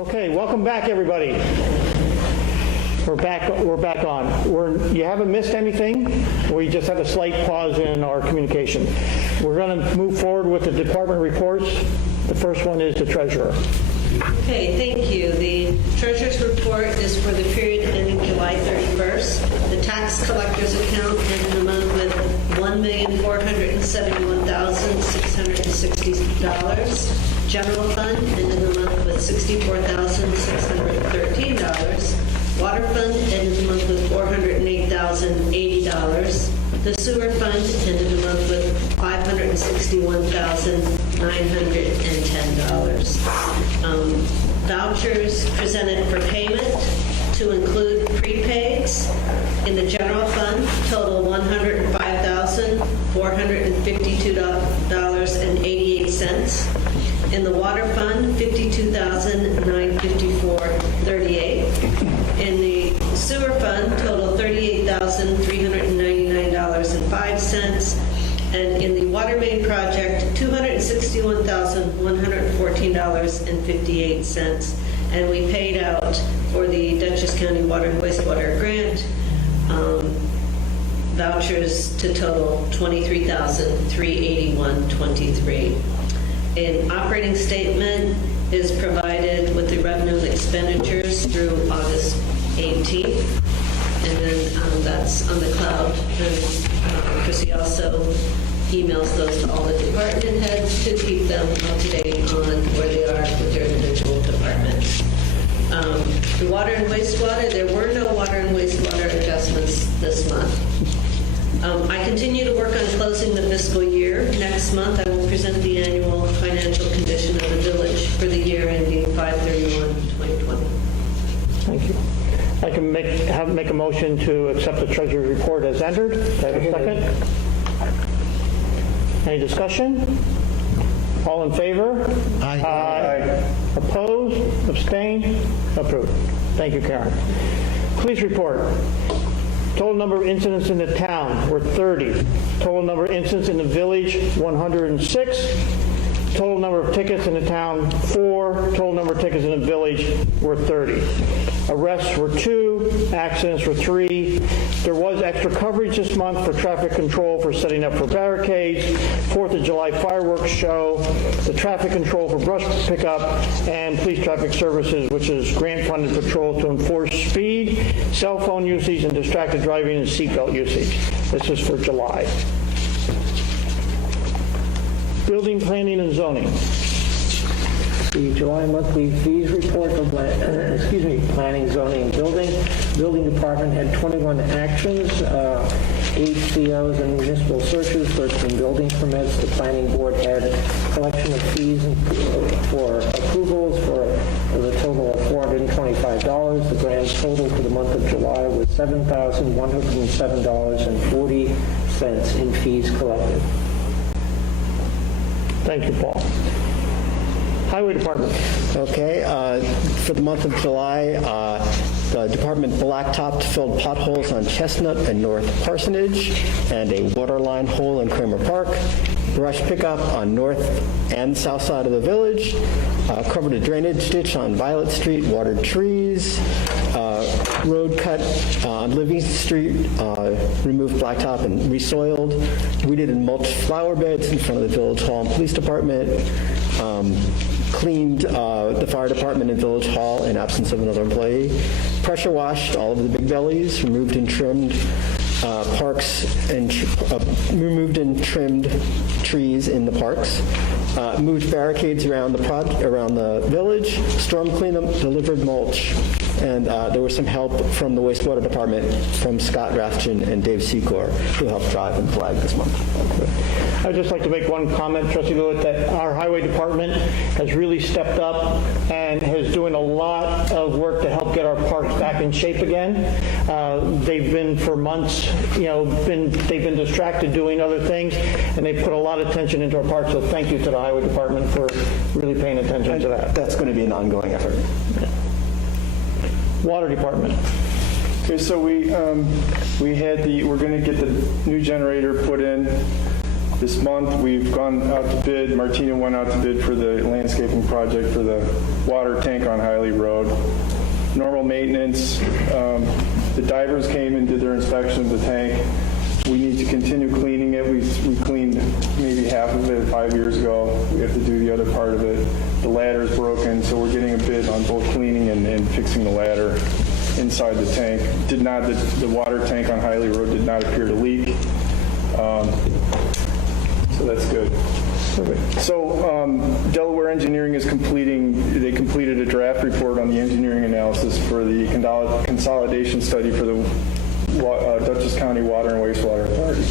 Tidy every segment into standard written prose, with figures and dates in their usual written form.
Okay, welcome back, everybody. We're back on. You haven't missed anything. We just had a slight pause in our communication. We're going to move forward with the department reports. The first one is the treasurer. Okay, thank you. The treasurer's report is for the period ending July 31st. The tax collector's account ended the month with $1,471,660. General fund ended the month with $64,613. Water fund ended the month with $408,080. The sewer fund ended the month with $561,910. Vouchers presented for payment to include prepaids. In the general fund, total $105,452.88. In the water fund, $52,954.38. In the sewer fund, total $38,399.05. And in the water main project, $261,114.58. And we paid out for the Dutchess County Water and Wastewater Grant vouchers to total $23,381.23. An operating statement is provided with the revenue and expenditures through August 18th. And then that's on the cloud. And Chrissy also emails those to all the department heads to keep them up to date on where they are with their individual departments. The water and wastewater, there were no water and wastewater adjustments this month. I continue to work on closing the fiscal year. Next month, I will present the annual financial condition of the village for the year ending 5/31/2020. Thank you. I can make a motion to accept the treasurer's report as entered. Do I have a second? Any discussion? All in favor? Aye. Aye. Opposed? Abstained? Approved. Thank you, Karen. Police report. Total number of incidents in the town were 30. Total number of incidents in the village, 106. Total number of tickets in the town, 4. Total number of tickets in the village were 30. Arrests were 2. Accidents were 3. There was extra coverage this month for traffic control for setting up for barricades, 4th of July fireworks show, the traffic control for brush pickup, and police traffic services, which is grant-funded patrol to enforce speed, cell phone usage, and distracted driving and seatbelt usage. This is for July. Building, planning, and zoning. The July monthly fees report for planning, zoning, and building. Building department had 21 actions, 8 COs and municipal searches, 13 building permits. The planning board had collection of fees for approvals for the total of $425. The grand total for the month of July was $7,107.40 in fees collected. Thank you, Paul. Highway Department. Okay, for the month of July, the department blacktopped filled potholes on Chestnut and North Parsonage and a water line hole in Kramer Park. Brush pickup on north and south side of the village. Covered a drainage ditch on Violet Street, watered trees. Road cut on Livingston Street, removed blacktop and resoiled. Weeded and mulched flower beds in front of the Village Hall and Police Department. Cleaned the fire department and Village Hall in absence of another employee. Pressure washed all of the big bellies, removed and trimmed parks and removed and trimmed trees in the parks. Moved barricades around the village. Storm cleanup, delivered mulch, and there was some help from the wastewater department from Scott Rathjen and Dave Secor, who helped drive and flag this month. I'd just like to make one comment, Trustee Lewitt, that our highway department has really stepped up and is doing a lot of work to help get our parks back in shape again. They've been for months, they've been distracted doing other things, and they put a lot of attention into our parks. So thank you to the highway department for really paying attention to that. That's going to be an ongoing effort. Water Department. Okay, so we're going to get the new generator put in This month, we've gone out to bid, Martina went out to bid for the landscaping project for the water tank on Hiley Road. Normal maintenance, the divers came and did their inspection of the tank. We need to continue cleaning it. We cleaned maybe half of it 5 years ago. We have to do the other part of it. The ladder's broken, so we're getting a bid on both cleaning and fixing the ladder inside the tank. The water tank on Hiley Road did not appear to leak. So that's good. So Delaware Engineering is they completed a draft report on the engineering analysis for the consolidation study for the Dutchess County Water and Wastewater Authority.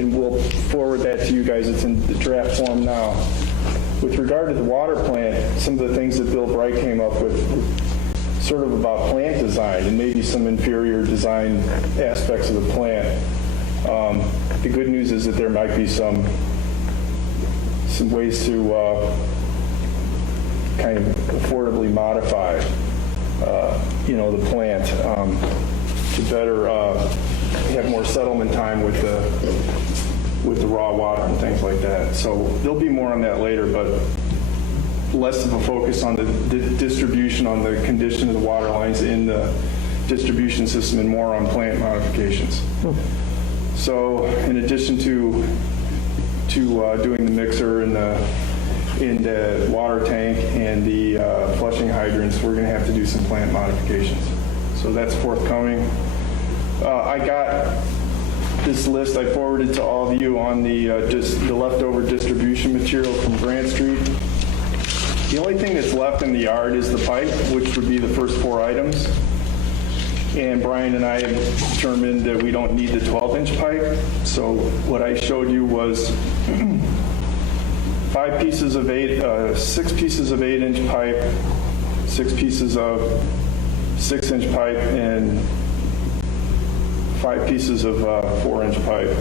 And we'll forward that to you guys. It's in the draft form now. With regard to the water plant, some of the things that Bill Bright came up with were sort of about plant design and maybe some inferior design aspects of the plant. The good news is that there might be some ways to kind of affordably modify, the plant to better have more settlement time with the raw water and things like that. So there'll be more on that later, but less of a focus on the distribution, on the condition of the water lines in the distribution system, and more on plant modifications. So in addition to doing the mixer in the water tank and the flushing hydrants, we're going to have to do some plant modifications. So that's forthcoming. I got this list I forwarded to all of you on the leftover distribution material from Grant Street. The only thing that's left in the yard is the pipe, which would be the first 4 items. And Brian and I have determined that we don't need the 12-inch pipe. So what I showed you was 6 pieces of 8-inch pipe, 6 pieces of 6-inch pipe, and 5 pieces of 4-inch pipe.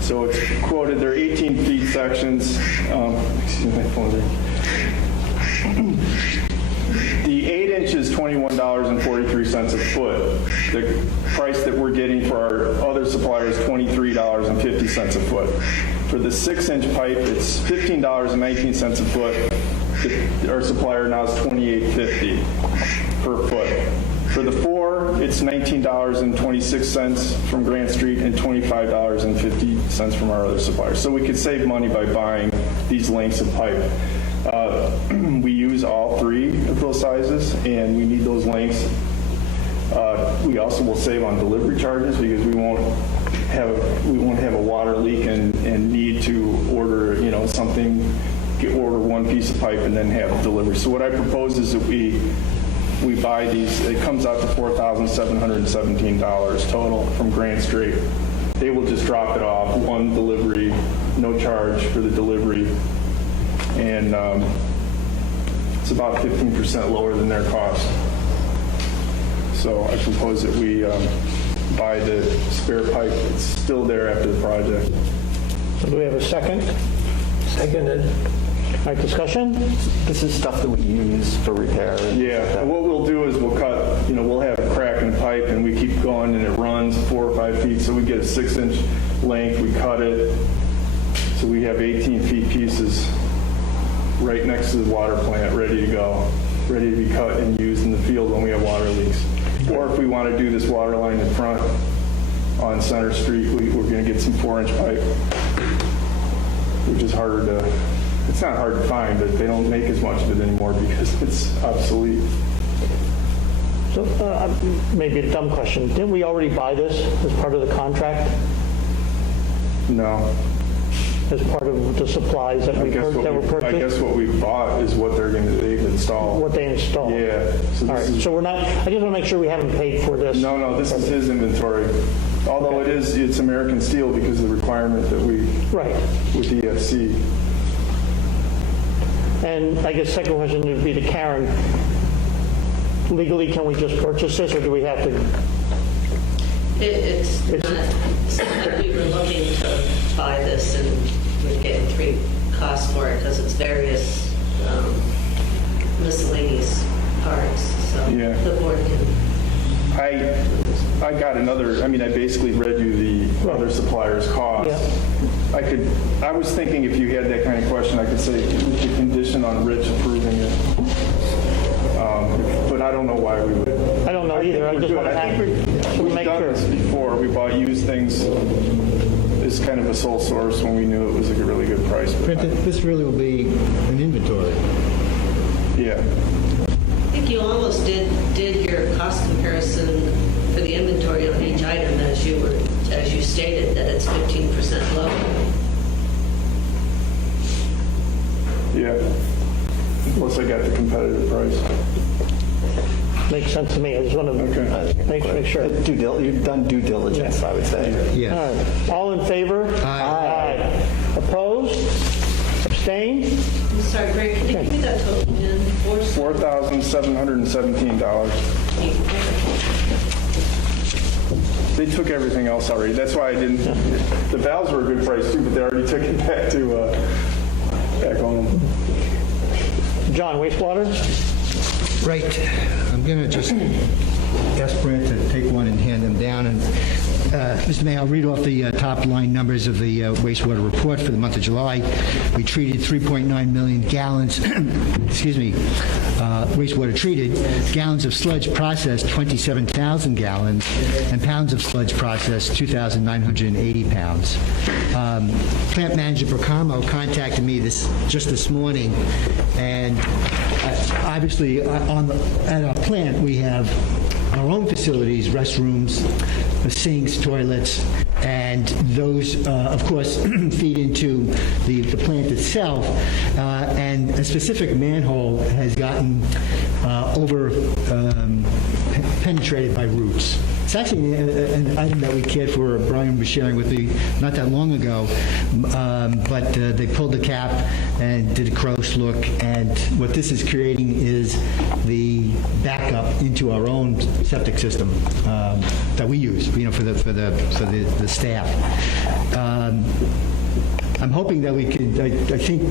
So it's quoted, they're 18 feet sections. Excuse me, my phone's ringing. The 8-inch is $21.43 a foot. The price that we're getting for our other supplier is $23.50 a foot. For the 6-inch pipe, it's $15.19 a foot. Our supplier now is $28.50 per foot. For the 4, it's $19.26 from Grant Street and $25.50 from our other supplier. So we could save money by buying these lengths of pipe. We use all 3 of those sizes, and we need those lengths. We also will save on delivery charges because we won't have a water leak and need to order order 1 piece of pipe and then have delivery. So what I propose is that we buy these. It comes out to $4,717 total from Grant Street. They will just drop it off, 1 delivery, no charge for the delivery. And it's about 15% lower than their cost. So I propose that we buy the spare pipe. It's still there after the project. So do we have a second? Seconded. All right, discussion? This is stuff that we use for repair. Yeah, and what we'll do is we'll cut, we'll have a crack in the pipe and we keep going and it runs 4 or 5 feet. So we get a 6-inch length, we cut it. So we have 18 feet pieces right next to the water plant, ready to go, ready to be cut and used in the field when we have water leaks. Or if we want to do this water line in front on Center Street, we're going to get some 4-inch pipe, which is it's not hard to find, but they don't make as much of it anymore because it's obsolete. So maybe a dumb question. Didn't we already buy this as part of the contract? No. As part of the supplies that were purchased? I guess what we bought is what they've installed. What they installed? Yeah. So All right, so we're not, I just want to make sure we haven't paid for this. No, this is his inventory. Although it's American steel because of the requirement that Right. with EFC. And I guess second question would be to Karen. Legally, can we just purchase this, or do we have to? It's not that we were looking to buy this and we're getting 3 costs for it because it's various miscellaneous parts. So Yeah. the board can I got another, I mean, I basically read you the other supplier's costs. Yeah. I was thinking if you had that kind of question, I could say the condition on Rich approving it. But I don't know why we would. I don't know either. I just want to We've make done sure. this before. We bought used things as kind of a sole source when we knew it was a really good price. But This really will be an inventory. yeah. I think you almost did your cost comparison for the inventory on each item as you stated that it's 15% low. Yeah. Plus I got the competitive price. Makes sense to me. I just want to Okay. make sure. You've done due diligence, I would say. All Yes. right. All in favor? Aye. Opposed? Abstained? I'm sorry, Greg, can you give me that total again? $4,717. They took everything else already. That's why I didn't. The valves were a good price too, but they already took it back to back on them. John, wastewater? Right. I'm going to just ask Brent to take one and hand them down. And Mr. Mayor, I'll read off the top line numbers of the wastewater report for the month of July. We treated 3.9 million gallons, excuse me, wastewater treated, gallons of sludge processed, 27,000 gallons, and pounds of sludge processed, 2,980 pounds. Plant manager Procamo contacted me just this morning, and obviously at our plant we have our own facilities, restrooms, sinks, toilets, and those, of course, feed into the plant itself. And a specific manhole has gotten penetrated by roots. It's actually an item that we cared for. Brian was sharing with me not that long ago, but they pulled the cap and did a close look, and what this is creating is the backup into our own septic system that we use, for the staff. I'm hoping that we could. I think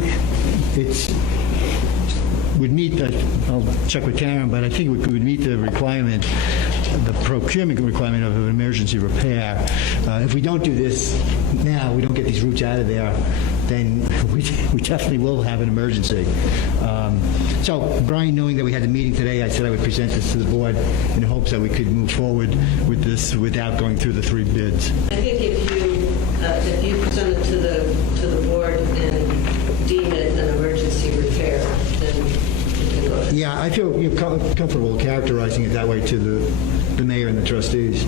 would meet. I'll check with Karen, but I think we could meet the requirement, the procurement requirement of an emergency repair. If we don't do this now, we don't get these roots out of there, then we definitely will have an emergency. So, Brian, knowing that we had the meeting today, I said I would present this to the board in hopes that we could move forward with this without going through the 3 bids. I think if you present it to the board and deem it an emergency repair, then you can go ahead. Yeah, I feel comfortable characterizing it that way to the mayor and the trustees.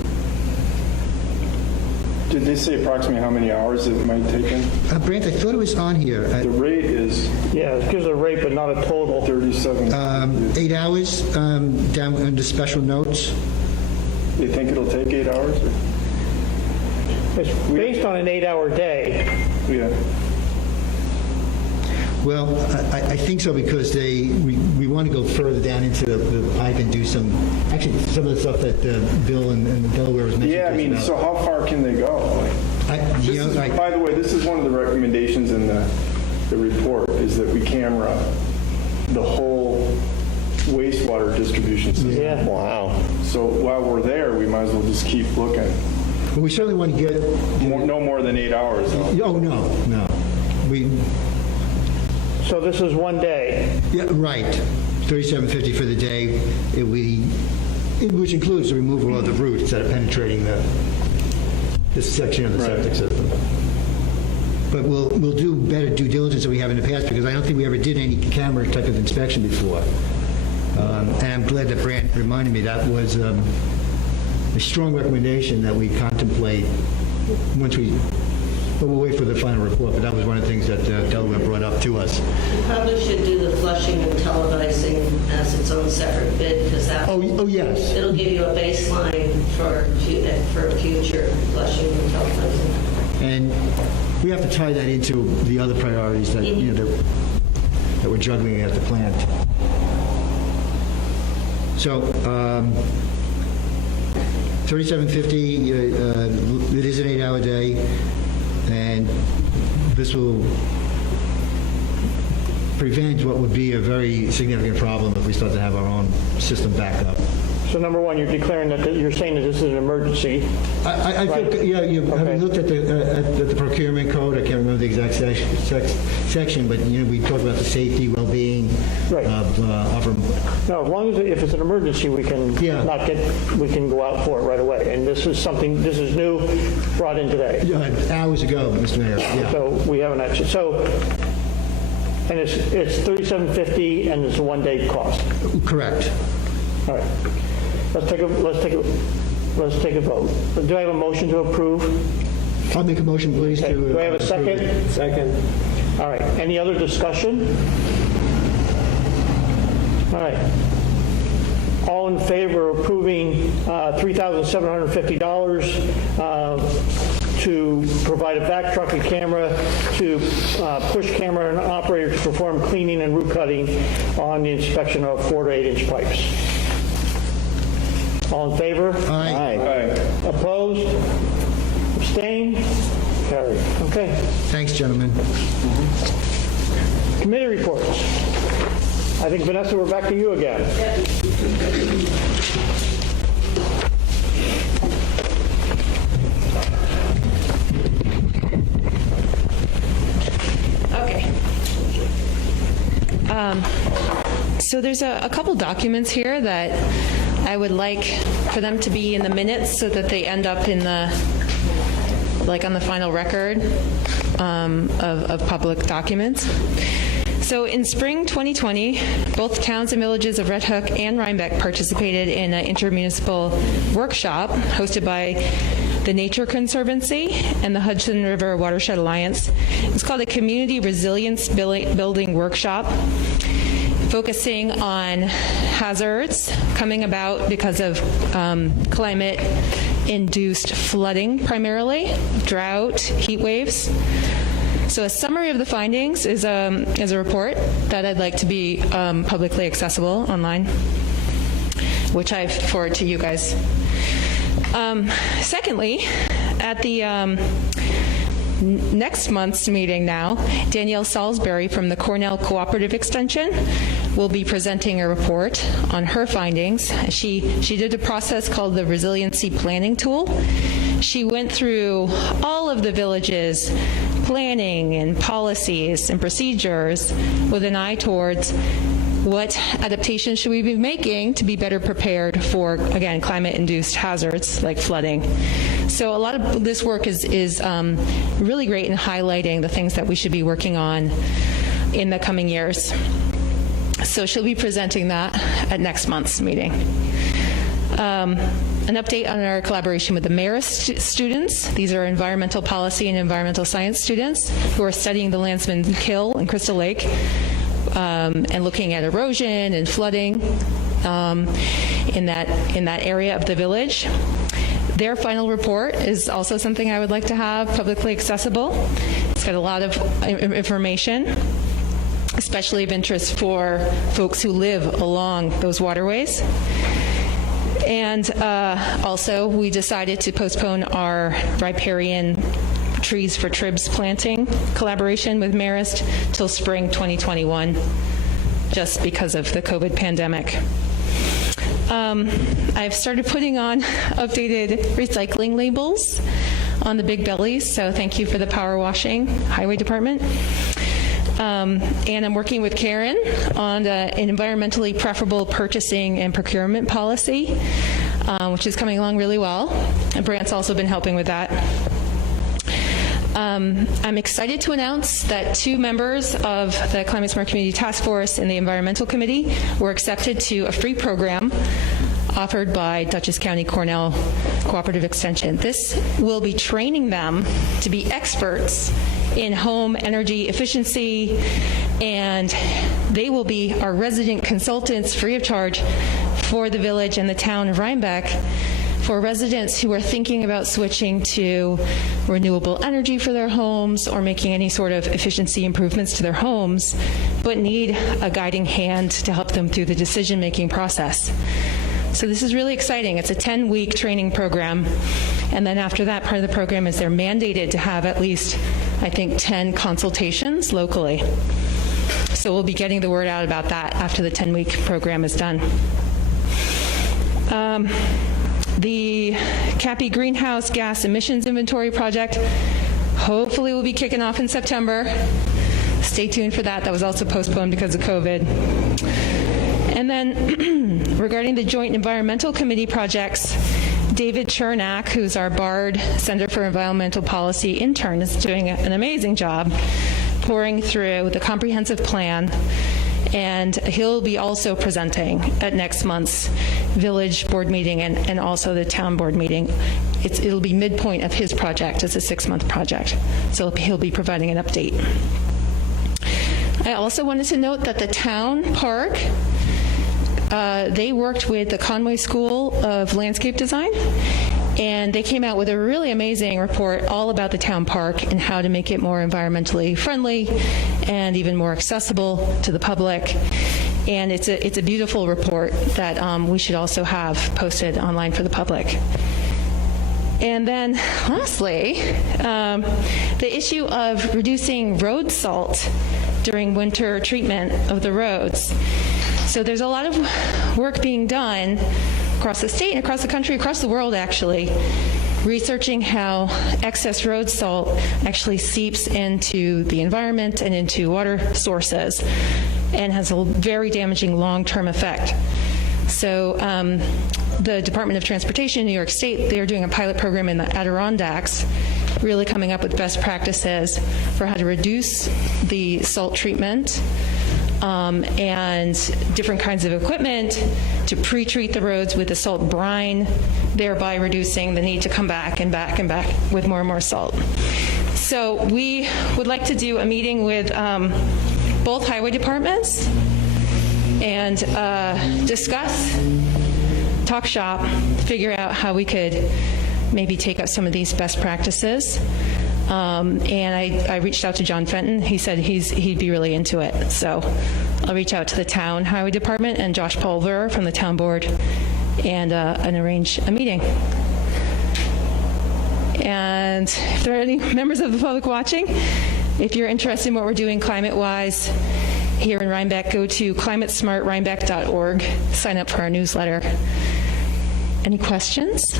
Did they say approximately how many hours it might take in? Brant, I thought it was on here. The rate is Yeah, it gives a rate, but not a total. 37. 8 hours down under special notes. They think it'll take 8 hours? It's based on an 8-hour day. Yeah. Well, I think so because we want to go further down into the pipe and do some of the stuff that Bill and Delaware was mentioning. Yeah, I mean, so how far can they go? By the way, this is one of the recommendations in the report, is that we camera the whole wastewater distribution system. Yeah. Wow. So while we're there, we might as well just keep looking. But we certainly want to get. No more than 8 hours, though. Oh no. So this is one day. Yeah, right. $37.50 for the day. Which includes the removal of the roots that are penetrating this section of the septic system. But we'll do better due diligence than we have in the past because I don't think we ever did any camera type of inspection before. And I'm glad that Brant reminded me that was a strong recommendation that we contemplate once we. But we'll wait for the final report. But that was one of the things that Delaware brought up to us. You probably should do the flushing and televising as its own separate bid because that Oh yes. it'll give you a baseline for future flushing and televising. And we have to tie that into the other priorities that that we're juggling at the plant. So, $37.50. It is an 8-hour day, and this will prevent what would be a very significant problem if we start to have our own system back up. So number one, you're declaring that, you're saying that this is an emergency. I feel, yeah, having looked at the procurement code, I can't remember the exact section, but, we talked about the safety, well-being Right. of No, as long as, if it's an emergency, we can we can go out for it right away. And this is new, brought in today. hours ago, Mr. Mayor. Yeah. So we haven't actually, and it's $37.50 and it's a one-day cost. Correct. All right. Let's take a vote. Do I have a motion to approve? I'll make a motion, please. Okay. Do I have a second? Second. All right. Any other discussion? All right. All in favor of approving $3,750 to provide a back truck, a camera, to push camera and operator to perform cleaning and root cutting on the inspection of 4 to 8 inch pipes. All in favor? Aye. Aye. Opposed? Abstained? Carried. Okay. Thanks, gentlemen. Committee reports. I think, Vanessa, we're back to you again. Okay. So there's a couple documents here that I would like for them to be in the minutes so that they end up in the, like on the final record of public documents. So in spring 2020, both towns and villages of Red Hook and Rhinebeck participated in an intermunicipal workshop hosted by the Nature Conservancy and the Hudson River Watershed Alliance. It's called a Community Resilience Building Workshop, focusing on hazards coming about because of climate-induced flooding primarily, drought, heat waves. So a summary of the findings is a report that I'd like to be publicly accessible online, which I forward to you guys. Secondly, at the next month's meeting now, Danielle Salisbury from the Cornell Cooperative Extension will be presenting a report on her findings. She did a process called the Resiliency Planning Tool. She went through all of the villages' planning and policies and procedures with an eye towards what adaptations should we be making to be better prepared for, again, climate-induced hazards like flooding. So a lot of this work is really great in highlighting the things that we should be working on in the coming years. So she'll be presenting that at next month's meeting. An update on our collaboration with the Marist students. These are environmental policy and environmental science students who are studying the Landsman Kill and Crystal Lake and looking at erosion and flooding in that area of the village. Their final report is also something I would like to have publicly accessible. It's got a lot of information, especially of interest for folks who live along those waterways. And also, we decided to postpone our riparian Trees for Tribs planting collaboration with Marist till spring 2021, just because of the COVID pandemic. I've started putting on updated recycling labels on the big bellies, so thank you for the power washing, Highway Department. And I'm working with Karen on an environmentally preferable purchasing and procurement policy, which is coming along really well. And Brant's also been helping with that. I'm excited to announce that 2 members of the Climate Smart Community Task Force and the Environmental Committee were accepted to a free program offered by Dutchess County Cornell Cooperative Extension. This will be training them to be experts in home energy efficiency, and they will be our resident consultants free of charge for the village and the town of Rhinebeck for residents who are thinking about switching to renewable energy for their homes or making any sort of efficiency improvements to their homes, but need a guiding hand to help them through the decision-making process. So this is really exciting. It's a 10-week training program, and then after that, part of the program is they're mandated to have at least, I think, 10 consultations locally. So we'll be getting the word out about that after the 10-week program is done. The CAPI greenhouse gas emissions inventory project hopefully will be kicking off in September. Stay tuned for that. That was also postponed because of COVID. And then regarding the Joint Environmental Committee projects, David Chernak, who's our BARD Center for Environmental Policy intern, is doing an amazing job pouring through the comprehensive plan, and he'll be also presenting at next month's village board meeting and also the town board meeting. It'll be midpoint of his project. It's a 6-month project, so he'll be providing an update. I also wanted to note that the town park, they worked with the Conway School of Landscape Design, and they came out with a really amazing report all about the town park and how to make it more environmentally friendly and even more accessible to the public. And it's a beautiful report that we should also have posted online for the public. And then lastly, the issue of reducing road salt during winter treatment of the roads. So there's a lot of work being done across the state and across the country, across the world actually, researching how excess road salt actually seeps into the environment and into water sources and has a very damaging long-term effect. So the Department of Transportation in New York State, they're doing a pilot program in the Adirondacks, really coming up with best practices for how to reduce the salt treatment and different kinds of equipment to pre-treat the roads with the salt brine, thereby reducing the need to come back and back and back with more and more salt. So we would like to do a meeting with both highway departments and discuss, talk shop, figure out how we could maybe take up some of these best practices. And I reached out to John Fenton. He said he'd be really into it. So I'll reach out to the town highway department and Josh Pulver from the town board and arrange a meeting. And if there are any members of the public watching, if you're interested in what we're doing climate-wise here in Rhinebeck, go to climatesmartrhinebeck.org, sign up for our newsletter. Any questions?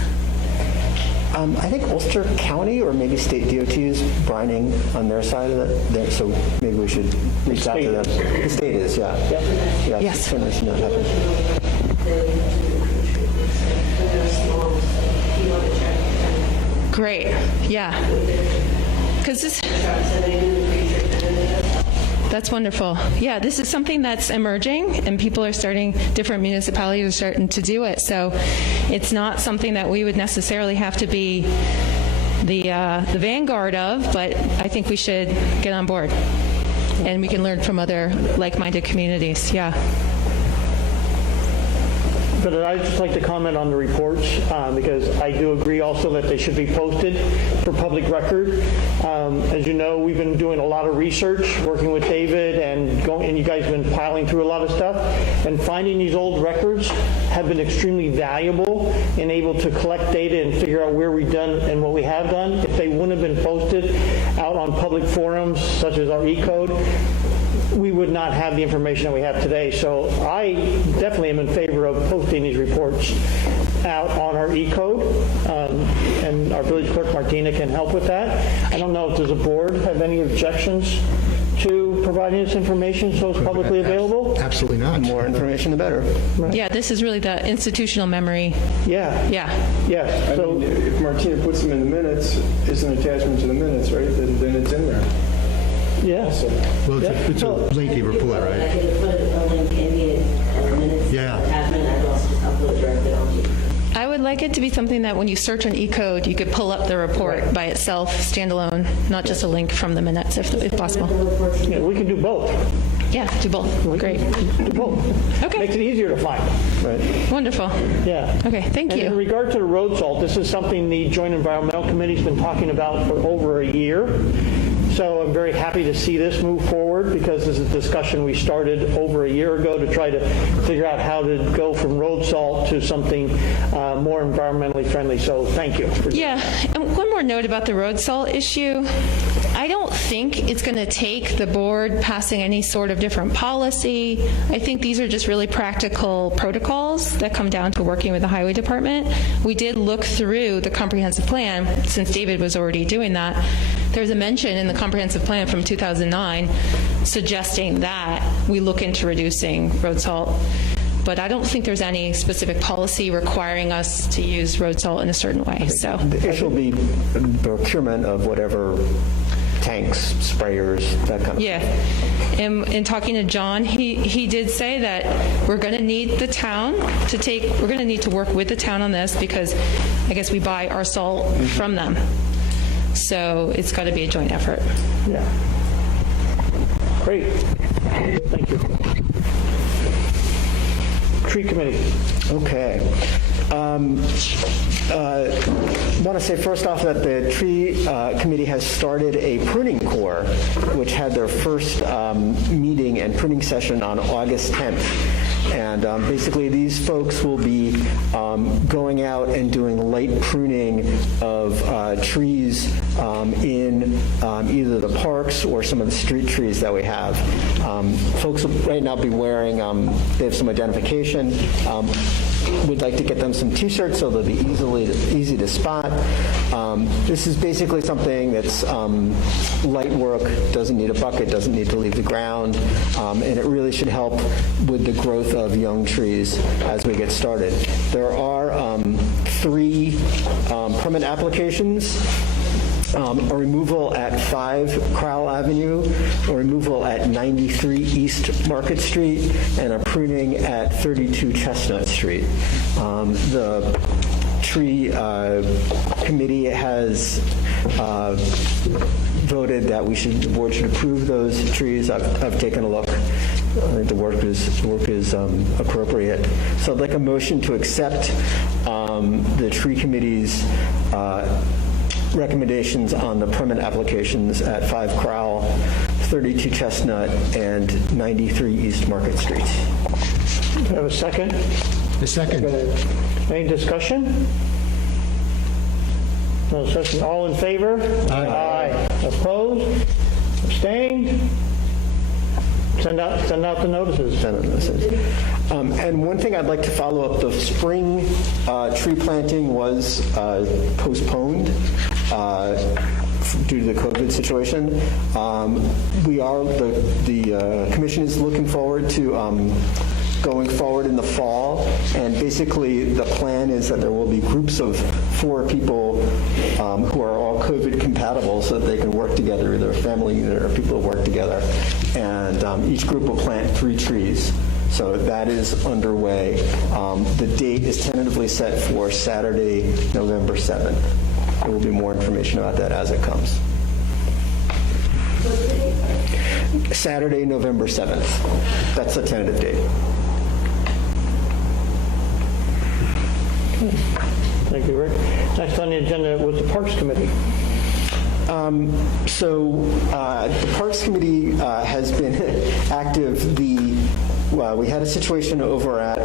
I think Ulster County or maybe state DOT is brining on their side of it, so maybe we should reach out to them. The state is, yeah. Yeah, Yes. it's interesting that happens. Great, yeah. Because this... That's wonderful. Yeah, this is something that's emerging, and people are starting, different municipalities are starting to do it. So it's not something that we would necessarily have to be the vanguard of, but I think we should get on board, and we can learn from other like-minded communities. Yeah. But I'd just like to comment on the reports because I do agree also that they should be posted for public record. As you know, we've been doing a lot of research, working with David, and you guys have been piling through a lot of stuff. And finding these old records have been extremely valuable and able to collect data and figure out where we've done and what we have done. If they wouldn't have been posted out on public forums such as our E-Code, we would not have the information that we have today. So I definitely am in favor of posting these reports out on our E-Code, and our village clerk Martina can help with that. I don't know if does the board have any objections to providing this information so it's publicly available? Absolutely not. The more information, the better. Yeah, this is really the institutional memory. Yeah. Yeah. Yes. I So mean, if Martina puts them in the minutes, it's an attachment to the minutes, right? Then it's in there. yeah. Well, it's a lengthy report, I right? could put a link in the minutes Yeah. attachment. I could also just upload directly onto. I would like it to be something that when you search on E-Code, you could pull up the report by itself, standalone, not just a link from the minutes, if possible. Yeah, we can do both. Yeah, do both. Great. Do both. Okay. Makes it easier to find. Right. Wonderful. Yeah. Okay, thank And in you. regard to the road salt, this is something the Joint Environmental Committee's been talking about for over a year. So I'm very happy to see this move forward. forward because this is a discussion we started over a year ago to try to figure out how to go from road salt to something more environmentally friendly. So thank you. Yeah, and one more note about the road salt issue. I don't think it's going to take the board passing any sort of different policy. I think these are just really practical protocols that come down to working with the highway department. We did look through the comprehensive plan, since David was already doing that. There's a mention in the comprehensive plan from 2009 suggesting that we look into reducing road salt. But I don't think there's any specific policy requiring us to use road salt in a certain way. So The issue will be procurement of whatever tanks, sprayers, that kind of yeah, in talking to John, he did say that we're going to need the town to take. We're going to need to work with the town on this because I guess we buy our salt from them. So it's got to be a joint effort. Yeah. Great. Thank you. Tree Committee. Okay. Want to say first off that the Tree Committee has started a pruning corps, which had their first meeting and pruning session on August 10th. And basically these folks will be going out and doing light pruning of trees in either the parks or some of the street trees that we have. Folks will right now be wearing, they have some identification. We'd like to get them some t-shirts so they'll be easy to spot. This is basically something that's light work, doesn't need a bucket, doesn't need to leave the ground, and it really should help with the growth of young trees as we get started. There are 3 permit applications. A removal at 5 Crowell Avenue, a removal at 93 East Market Street, and a pruning at 32 Chestnut Street. The Tree Committee has voted that the board should approve those trees. I've taken a look. I think the work is appropriate. So I'd like a motion to accept the Tree Committee's recommendations on the permit applications at 5 Crowell, 32 Chestnut, and 93 East Market Street. Do I have a second? The second. Any discussion? No discussion. All in favor? Aye. Opposed? Abstained? Send out the notices. And one thing I'd like to follow up, the spring tree planting was postponed due to the COVID situation. The commission is looking forward to going forward in the fall, and basically the plan is that there will be groups of 4 people who are all COVID compatible so that they can work together, either a family unit or people who work together, and each group will plant 3 trees. So that is underway. The date is tentatively set for Saturday, November 7th. There will be more information about that as it comes. Saturday, November 7th. That's the tentative date. Thank you, Rick. Next on the agenda was the Parks Committee. The Parks Committee has been active. We had a situation over at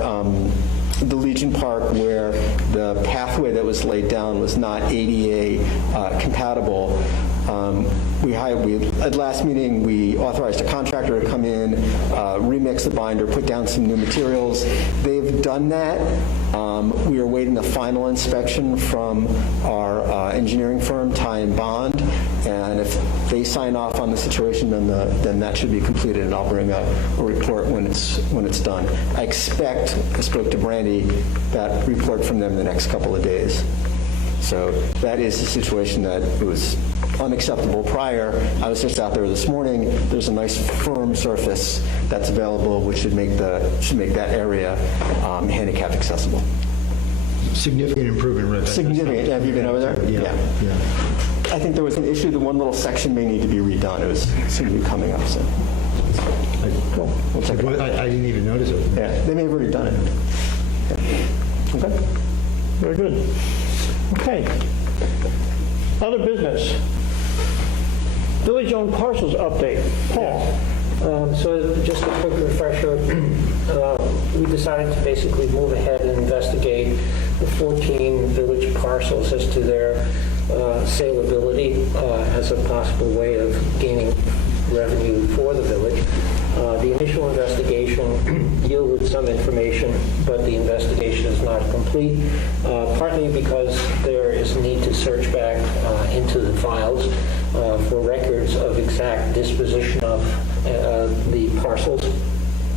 the Legion Park where the pathway that was laid down was not ADA compatible. At last meeting, we authorized a contractor to come in, remix the binder, put down some new materials. They've done that. We are waiting the final inspection from our engineering firm, Ty & Bond, and if they sign off on the situation, then that should be completed, and I'll bring a report when it's done. I spoke to Brandy, that report from them the next couple of days. So that is a situation that was unacceptable prior. I was just out there this morning. There's a nice firm surface that's available, which should make that area handicap accessible. Significant improvement, Rick. Significant. Have you been over there? Yeah. I think there was an issue. The one little section may need to be redone. It was seemed to be coming up soon. Cool. We'll check it out. I didn't even notice it. Yeah, they may have already done it. Yeah. Okay. Very good. Okay. Other business. Village-owned parcels update. Paul. So just a quick refresher, we decided to basically move ahead and investigate the 14 village parcels as to their saleability as a possible way of gaining revenue for the village. The initial investigation yielded some information, but the investigation is not complete, partly because there is a need to search back into the files for records of exact disposition of the parcels.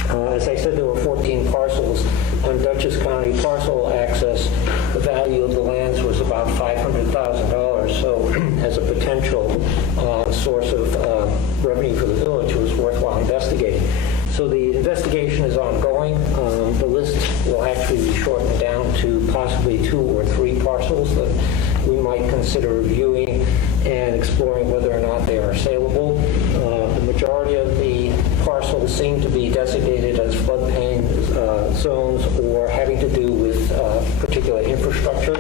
As I said, there were 14 parcels. On Dutchess County parcel access, the value of the lands was about $500,000. So as a potential source of revenue for the village, it was worthwhile investigating. So the investigation is ongoing. The list will actually be shortened down to possibly 2 or 3 parcels that we might consider reviewing and exploring whether or not they are saleable. The majority of the parcels seem to be designated as floodplain zones or having to do with particular infrastructure,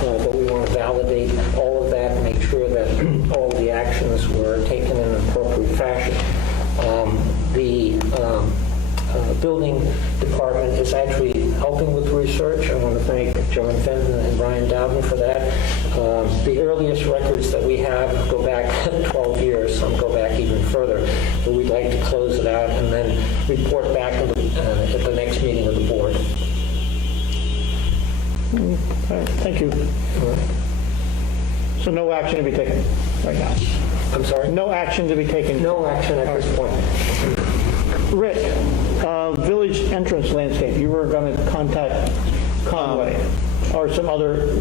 but we want to validate all of that and make sure that all of the actions were taken in an appropriate fashion. The building department is actually helping with research. I want to thank John Fenton and Brian Dowden for that. The earliest records that we have go back 12 years, some go back even further, but we'd like to close it out and then report back at the next meeting of the board. All right, thank you. So no action to be taken right now? I'm sorry? No action to be taken? No action at this point. Rick, village entrance landscape, you were going to contact Conway or some other...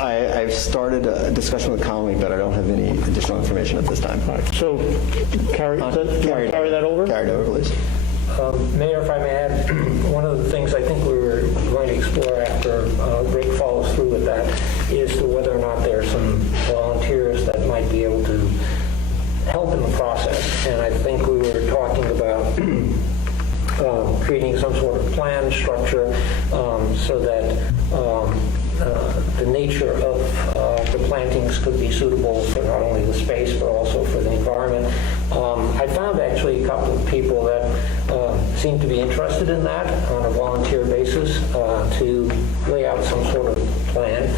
I've started a discussion with Conway, but I don't have any additional information at this time. All right, so carry that over? Carry it over, please. Mayor, if I may add, one of the things I think we were going to explore after Rick follows through with that is to whether or not there are some volunteers that might be able to help in the process. And I think we were talking about creating some sort of plan structure so that the nature of the plantings could be suitable for not only the space but also for the environment. I found actually a couple of people that seem to be interested in that on a volunteer basis to lay out some sort of plan.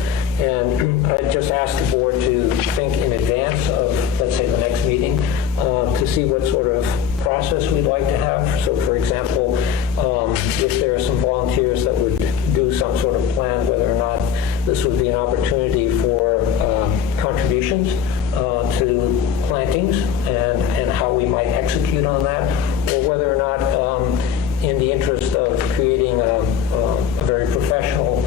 And I just asked the board to think in advance of, let's say, the next meeting to see what sort of process we'd like to have. So, for example, if there are some volunteers that would do some sort of plan, whether or not this would be an opportunity for contributions to plantings and how we might execute on that, or whether or not in the interest of creating a very professional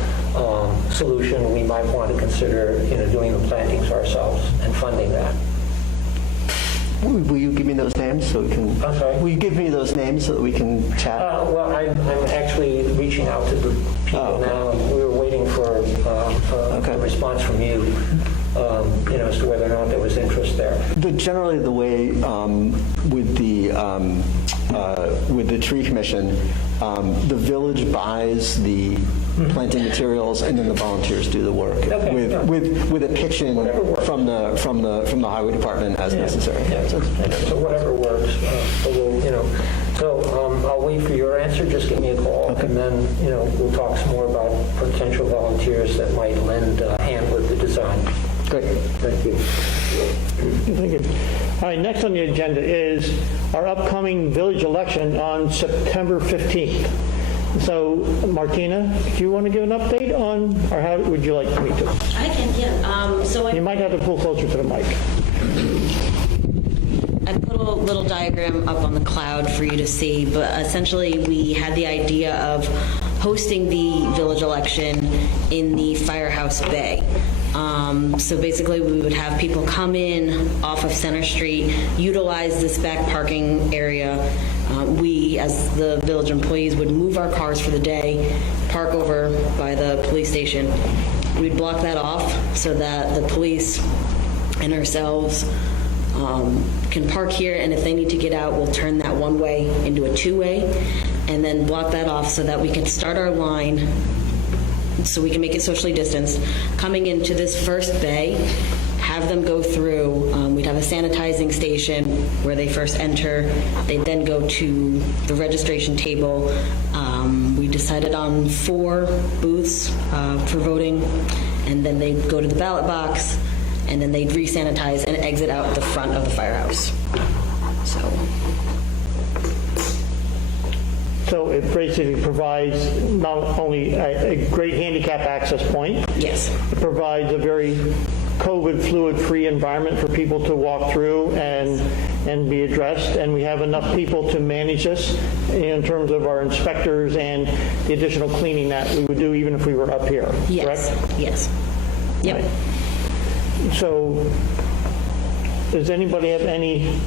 solution, we might want to consider doing the plantings ourselves and funding that. Will you give me those names so we can... I'm sorry? Will you give me those names so that we can chat? Well, I'm actually reaching out to the people now, and we were waiting for a response from you, as to whether or not there was interest there. Generally, the way with the tree commission, the village buys the planting materials, and then the volunteers do the work with a pitch-in from the highway department as necessary. Yeah. So whatever works. So I'll wait for your answer. Just give me a call, and then we'll talk some more about potential volunteers that might lend a hand with the design. Great. Thank you. Thank you. All right, next on the agenda is our upcoming village election on September 15th. So, Martina, do you want to give an update on, or how would you like me to? I can, yeah. You might have to pull closer to the mic. I put a little diagram up on the cloud for you to see, but essentially we had the idea of hosting the village election in the Firehouse Bay. So basically we would have people come in off of Center Street, utilize this back parking area. We, as the village employees, would move our cars for the day, park over by the police station. We'd block that off so that the police and ourselves can park here, and if they need to get out, we'll turn that one way into a two-way, and then block that off so that we can start our line so we can make it socially distanced. Coming into this first bay, have them go through, we'd have a sanitizing station where they first enter. They then go to the registration table. We decided on 4 booths for voting, and then they go to the ballot box, and then they'd re-sanitize and exit out the front of the firehouse. So it basically provides not only a great handicap access point. Yes. It provides a very COVID fluid-free environment for people to walk through and be addressed. And we have enough people to manage this in terms of our inspectors and the additional cleaning that we would do even if we were up here. Yes. Correct? Yes. Yep. Right. So does anybody have any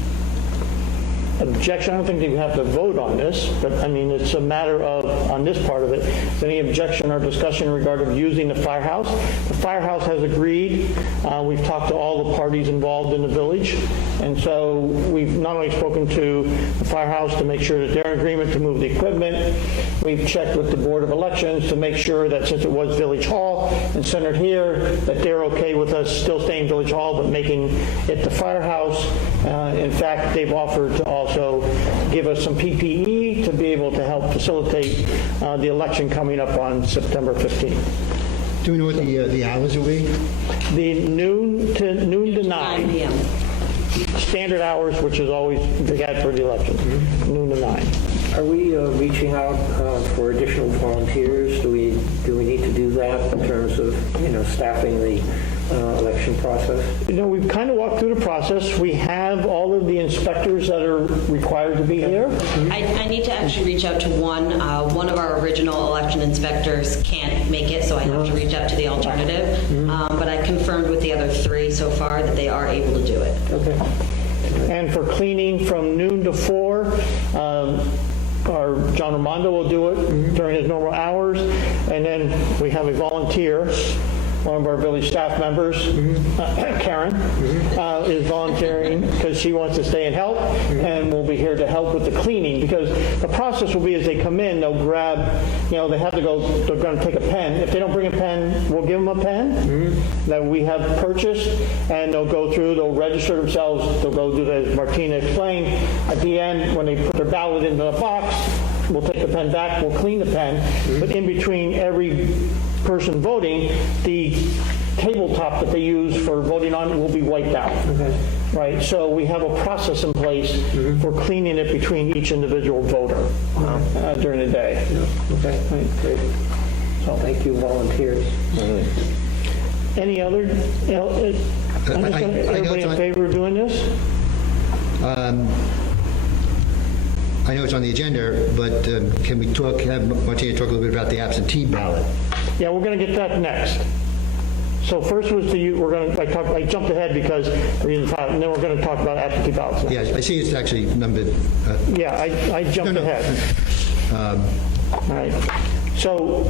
objection? I don't think you have to vote on this, but I mean, it's a matter of, on this part of it, is any objection or discussion regarding using the firehouse? The firehouse has agreed. We've talked to all the parties involved in the village, and so we've not only spoken to the firehouse to make sure that they're in agreement to move the equipment, we've checked with the Board of Elections to make sure that since it was Village Hall and centered here, that they're okay with us still staying Village Hall but making it the firehouse. In fact, they've offered to also give us some PPE to be able to help facilitate the election coming up on September 15th. Do we know what the hours will be? The noon to 9 p.m. standard hours, which is always they had for the election, noon to 9. Are we reaching out for additional volunteers? Do we need to do that in terms of, staffing the election process? We've kind of walked through the process. We have all of the inspectors that are required to be here. I need to actually reach out to one. One of our original election inspectors can't make it, so I have to reach out to the alternative. But I confirmed with the other 3 so far that they are able to do it. Okay. And for cleaning from noon to 4, our John Armando will do it during his normal hours. And then we have a volunteer, one of our village staff members, Karen, is volunteering because she wants to stay and help, and we'll be here to help with the cleaning, because the process will be as they come in, they'll grab, they have to go, they're going to take a pen. If they don't bring a pen, we'll give them a pen that we have purchased, and they'll go through, they'll register themselves, they'll go do that, as Martina explained. At the end, when they put their ballot into the box, we'll take the pen back, we'll clean the pen, but in between every person voting, the tabletop that they use for voting on will be wiped out. Right? So we have a process in place for cleaning it between each individual voter during the day. Okay, great. So thank you, volunteers. Any other? Everybody in favor of doing this? I know it's on the agenda, but can we have Martina talk a little bit about the absentee ballot? Yeah, we're going to get that next. So first was I jumped ahead because we didn't file, and then we're going to talk about absentee ballots now. Yeah, I see it's actually numbered. Yeah, I jumped ahead. All right. So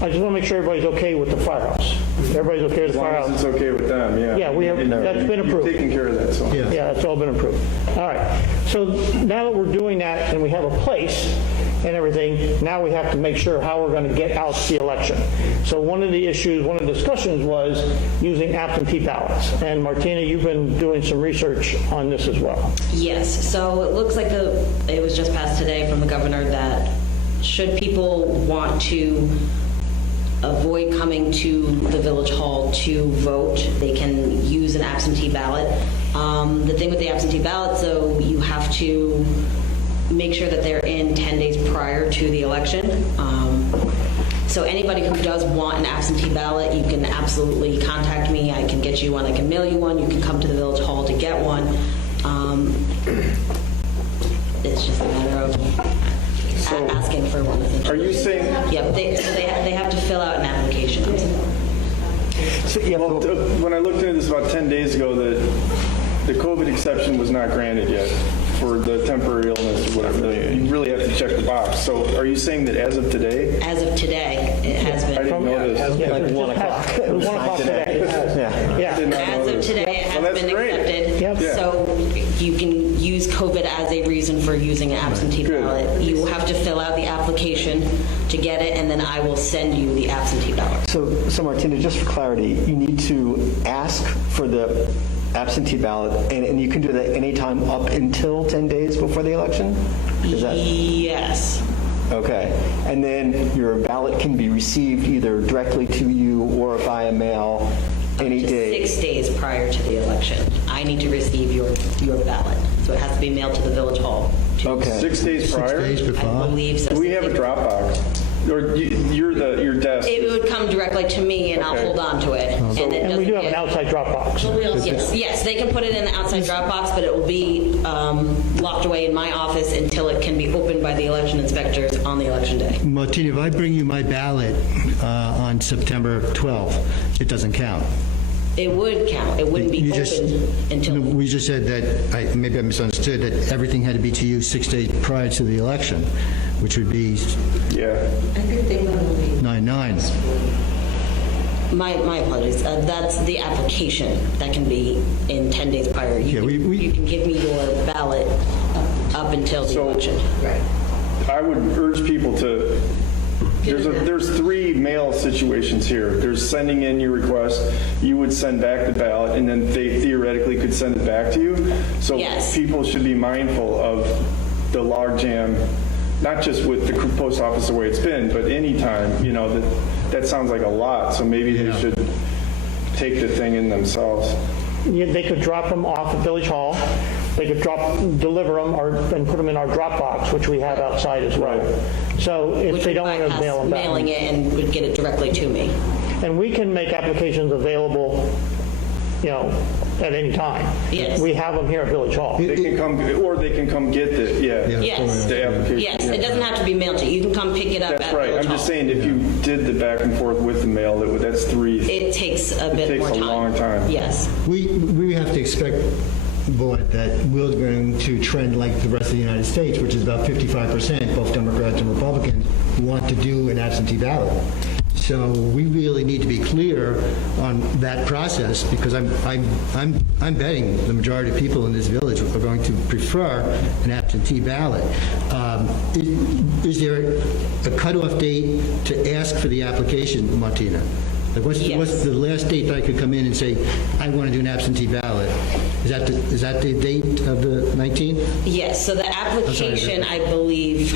I just want to make sure everybody's okay with the firehouse. Everybody's okay with the As long firehouse. as it's okay with them, yeah. Yeah, we have, that's been approved. You've taken care of that, so. Yeah, that's all been approved. All right. So now that we're doing that and we have a place and everything, now we have to make sure how we're going to get out the election. So one of the discussions was using absentee ballots. And Martina, you've been doing some research on this as well. Yes, so it looks like it was just passed today from the governor that should people want to avoid coming to the village hall to vote, they can use an absentee ballot. The thing with the absentee ballot, though, you have to make sure that they're in 10 days prior to the election. So anybody who does want an absentee ballot, you can absolutely contact me. I can get you one. I can mail you one. You can come to the village hall to get one. It's just a matter of asking for one. Are you saying? Yep, they have to fill out an application. Well, when I looked into this about 10 days ago, the COVID exception was not granted yet for the temporary illness or whatever. You really have to check the box. So are you saying that as of today? As of today, it has been. I didn't know this. Like 1 o'clock. It was 1 o'clock today. Yeah. I did not know As of this. today, it has Well, that's been great. accepted. Yep. Yeah. So you can use COVID as a reason for using an absentee Good. ballot. You will have to fill out the application to get it, and then I will send you the absentee ballot. So Martina, just for clarity, you need to ask for the absentee ballot, and you can do that anytime up until 10 days before the election? Is that Yes. okay? And then your ballot can be received either directly to you or via mail any Just day. 6 days prior to the election, I need to receive your ballot. So it has to be mailed to the village hall. Okay. 6 days prior? 6 days I before. believe so. Do we have a Dropbox? Or your desk? It would come directly to me, and I'll Okay. hold on to it. And it And we do have doesn't an get- outside Dropbox. Yes, they can put it in the outside Dropbox, but it will be locked away in my office until it can be opened by the election inspectors on the election day. Martina, if I bring you my ballot on September 12th, it doesn't count. It would count. It wouldn't be You just- opened until. No, we just said that, maybe I misunderstood, that everything had to be to you 6 days prior to the election, which would be Yeah. I think they want to leave. 9/9. My apologies. That's the application that can be in 10 days prior. Yeah, You can give me your ballot up until the So- election. Right. I would urge people to, there's 3 mail situations here. There's sending in your request, you would send back the ballot, and then they theoretically could send it back to you. So Yes. people should be mindful of the logjam, not just with the post office the way it's been, but anytime, that sounds like a lot, so maybe they should take the thing in themselves. Yeah, they could drop them off at Village Hall. They could deliver them and put them in our Dropbox, which we have outside as well. So if Which they would don't want to bypass mail them back. mailing it and would get it directly to me. And we can make applications available, at any time. Yes. We have them here at Village Hall. They can come, or they can come get the, Yes. the application. Yes, it doesn't have to be mailed to you. You can come pick it up at That's right. Village I'm just Hall. saying, if you did the back and forth with the mail, that's 3. It takes a bit takes more a time. long time. Yes. We have to expect, Board, that we're going to trend like the rest of the United States, which is about 55%, both Democrats and Republicans, who want to do an absentee ballot. So we really need to be clear on that process, because I'm betting the majority of people in this village are going to prefer an absentee ballot. Is there a cutoff date to ask for the application, Martina? Like Yes. what's the last date that I could come in and say, I want to do an absentee ballot? Is that the date of the 19th? Yes, so the application, I believe,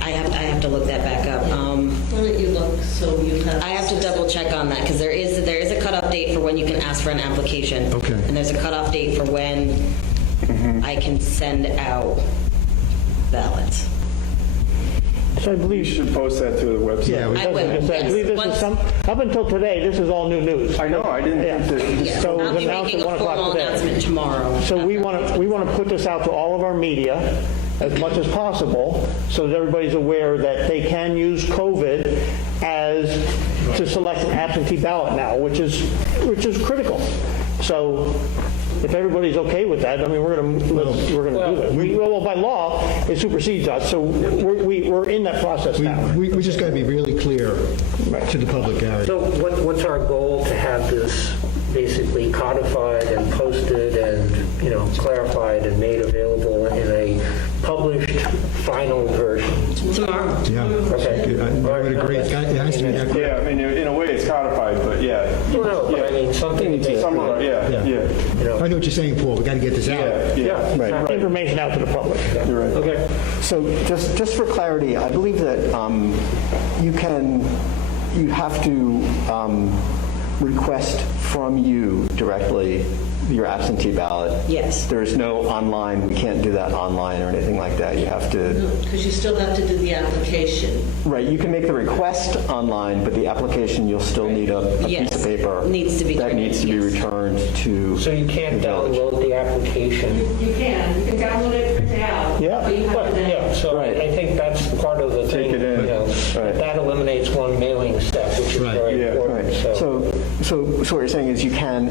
I have to look that back up. Why don't you look so you have... I have to double check on that, because there is a cutoff date for when you can ask for an application. Okay. And there's a cutoff date for when I can send out ballots. So I You believe, should post that to the website. Yeah, we- I will, I believe this yes. is up until today, this is all new news. I know, I didn't think that. So it I'll was be announced making at a 1 o'clock formal today. announcement tomorrow. So we want to put this out to all of our media as much as possible, so that everybody's aware that they can use COVID as to select an absentee ballot now, which is critical. So if everybody's okay with that, I mean, we're going to do it. Well, by law, it supersedes us, so we're in that process now. We just got to be really clear to the public, Gary. So what's our goal to have this basically codified and posted and, clarified and made available in a published final version? Tomorrow. Yeah. Okay. I would agree. It has to be accurate. Yeah, I mean, in a way, it's codified, but yeah. Well, no, but I mean, something to Summarize, yeah. I know what you're saying, Paul. We got to get this out. Yeah. Right. Information out to the public. You're right. Okay. So just for clarity, I believe that you have to request from you directly your absentee ballot. Yes. There's no online, we can't do that online or anything like that. You have to, Because you still have to do the application. right, you can make the request online, but the application, you'll still need a Yes. piece of paper. Needs to be that turned in, needs to be yes. returned to. So you can't the village. download the application? You can download it, print it out. Yeah. But you have Well, to then... yeah, so Right. I think that's part of the thing. it in. Right. That eliminates one mailing step, which is Right. very Yeah. important. Right. So what you're saying is you can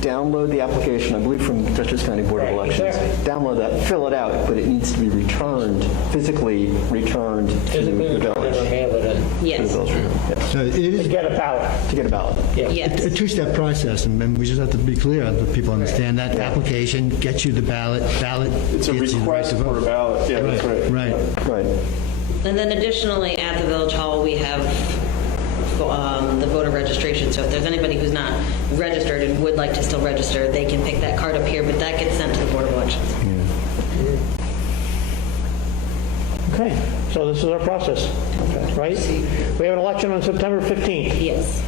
download the application, I believe from Dutchess County Board of Right, Elections. exactly. Download that, fill it out, but it needs to be returned, physically returned to Physically the return it or village. mail it in. To the Yes. village, yeah, So it is To get a ballot. to get a ballot. Yes. a two-step process, and we just have to be clear that people understand that. Application gets you the ballot. Ballot It's a gets you the right request to for a vote. ballot. Yeah, that's right. Right. Right. And then additionally, at the Village Hall, we have the voter registration. So if there's anybody who's not registered and would like to still register, they can pick that card up here, but that gets sent to the Board of Elections. Okay, so this is our process, right? We have an election on September 15th. Yes.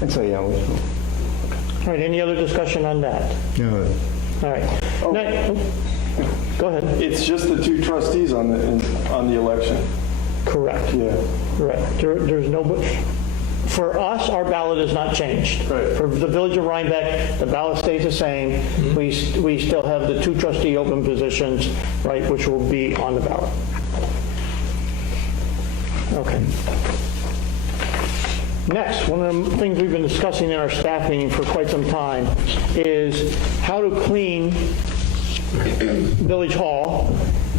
And so, yeah, All right, any other discussion on that? No. All right. Go ahead. It's just the 2 trustees on the election. Correct. Yeah. Correct. There's no, for us, our ballot is not changed. Right. For the Village of Rhinebeck, the ballot stays the same. We still have the 2 trustee open positions, right, which will be on the ballot. Okay. Next, one of the things we've been discussing in our staff meeting for quite some time is how to clean Village Hall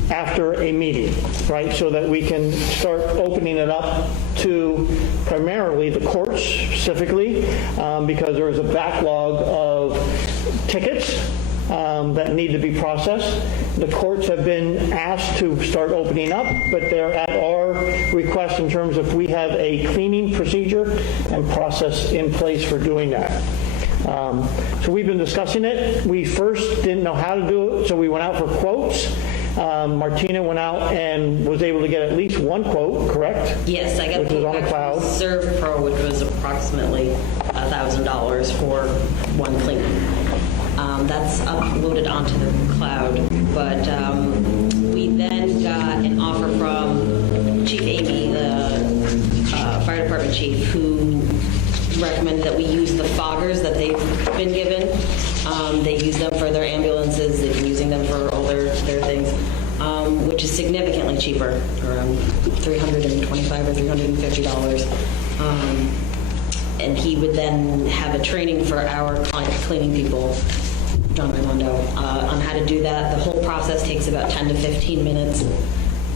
after a meeting, right? So that we can start opening it up to primarily the courts specifically, because there is a backlog of tickets that need to be processed. The courts have been asked to start opening up, but they're at our request in terms of we have a cleaning procedure and process in place for doing that. So we've been discussing it. We first didn't know how to do it, so we went out for quotes. Martina went out and was able to get at least one quote, correct? Yes, I got Which was on the cloud. Serve Pro, which was approximately $1,000 for one cleaning. That's uploaded onto the cloud, but we then got an offer from Chief Amy, the fire department chief, who recommended that we use the foggers that they've been given. They use them for their ambulances. They've been using them for all their things, which is significantly cheaper, around $325 or $350. And he would then have a training for our cleaning people, John Raimondo, on how to do that. The whole process takes about 10 to 15 minutes,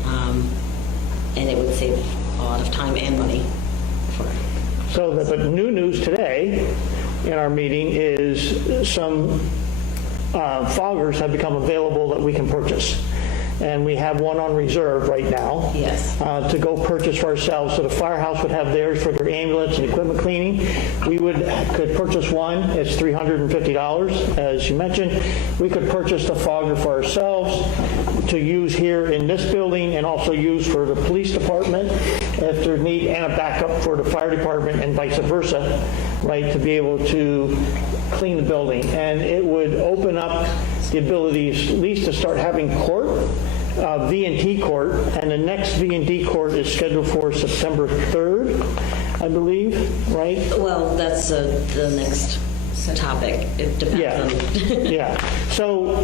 and it would save a lot of time and money for it. So the new news today in our meeting is some foggers have become available that we can purchase. And we have one on reserve right now. Yes. To go purchase for ourselves. So the firehouse would have theirs for their ambulance and equipment cleaning. We could purchase one. It's $350, as you mentioned. We could purchase the fogger for ourselves to use here in this building and also use for the police department if there's need, and a backup for the fire department and vice versa, right, to be able to clean the building. And it would open up the ability at least to start having court, V&T court, and the next V&T court is scheduled for September 3rd, I believe, right? Well, that's the next topic. It depends on... Yeah. So,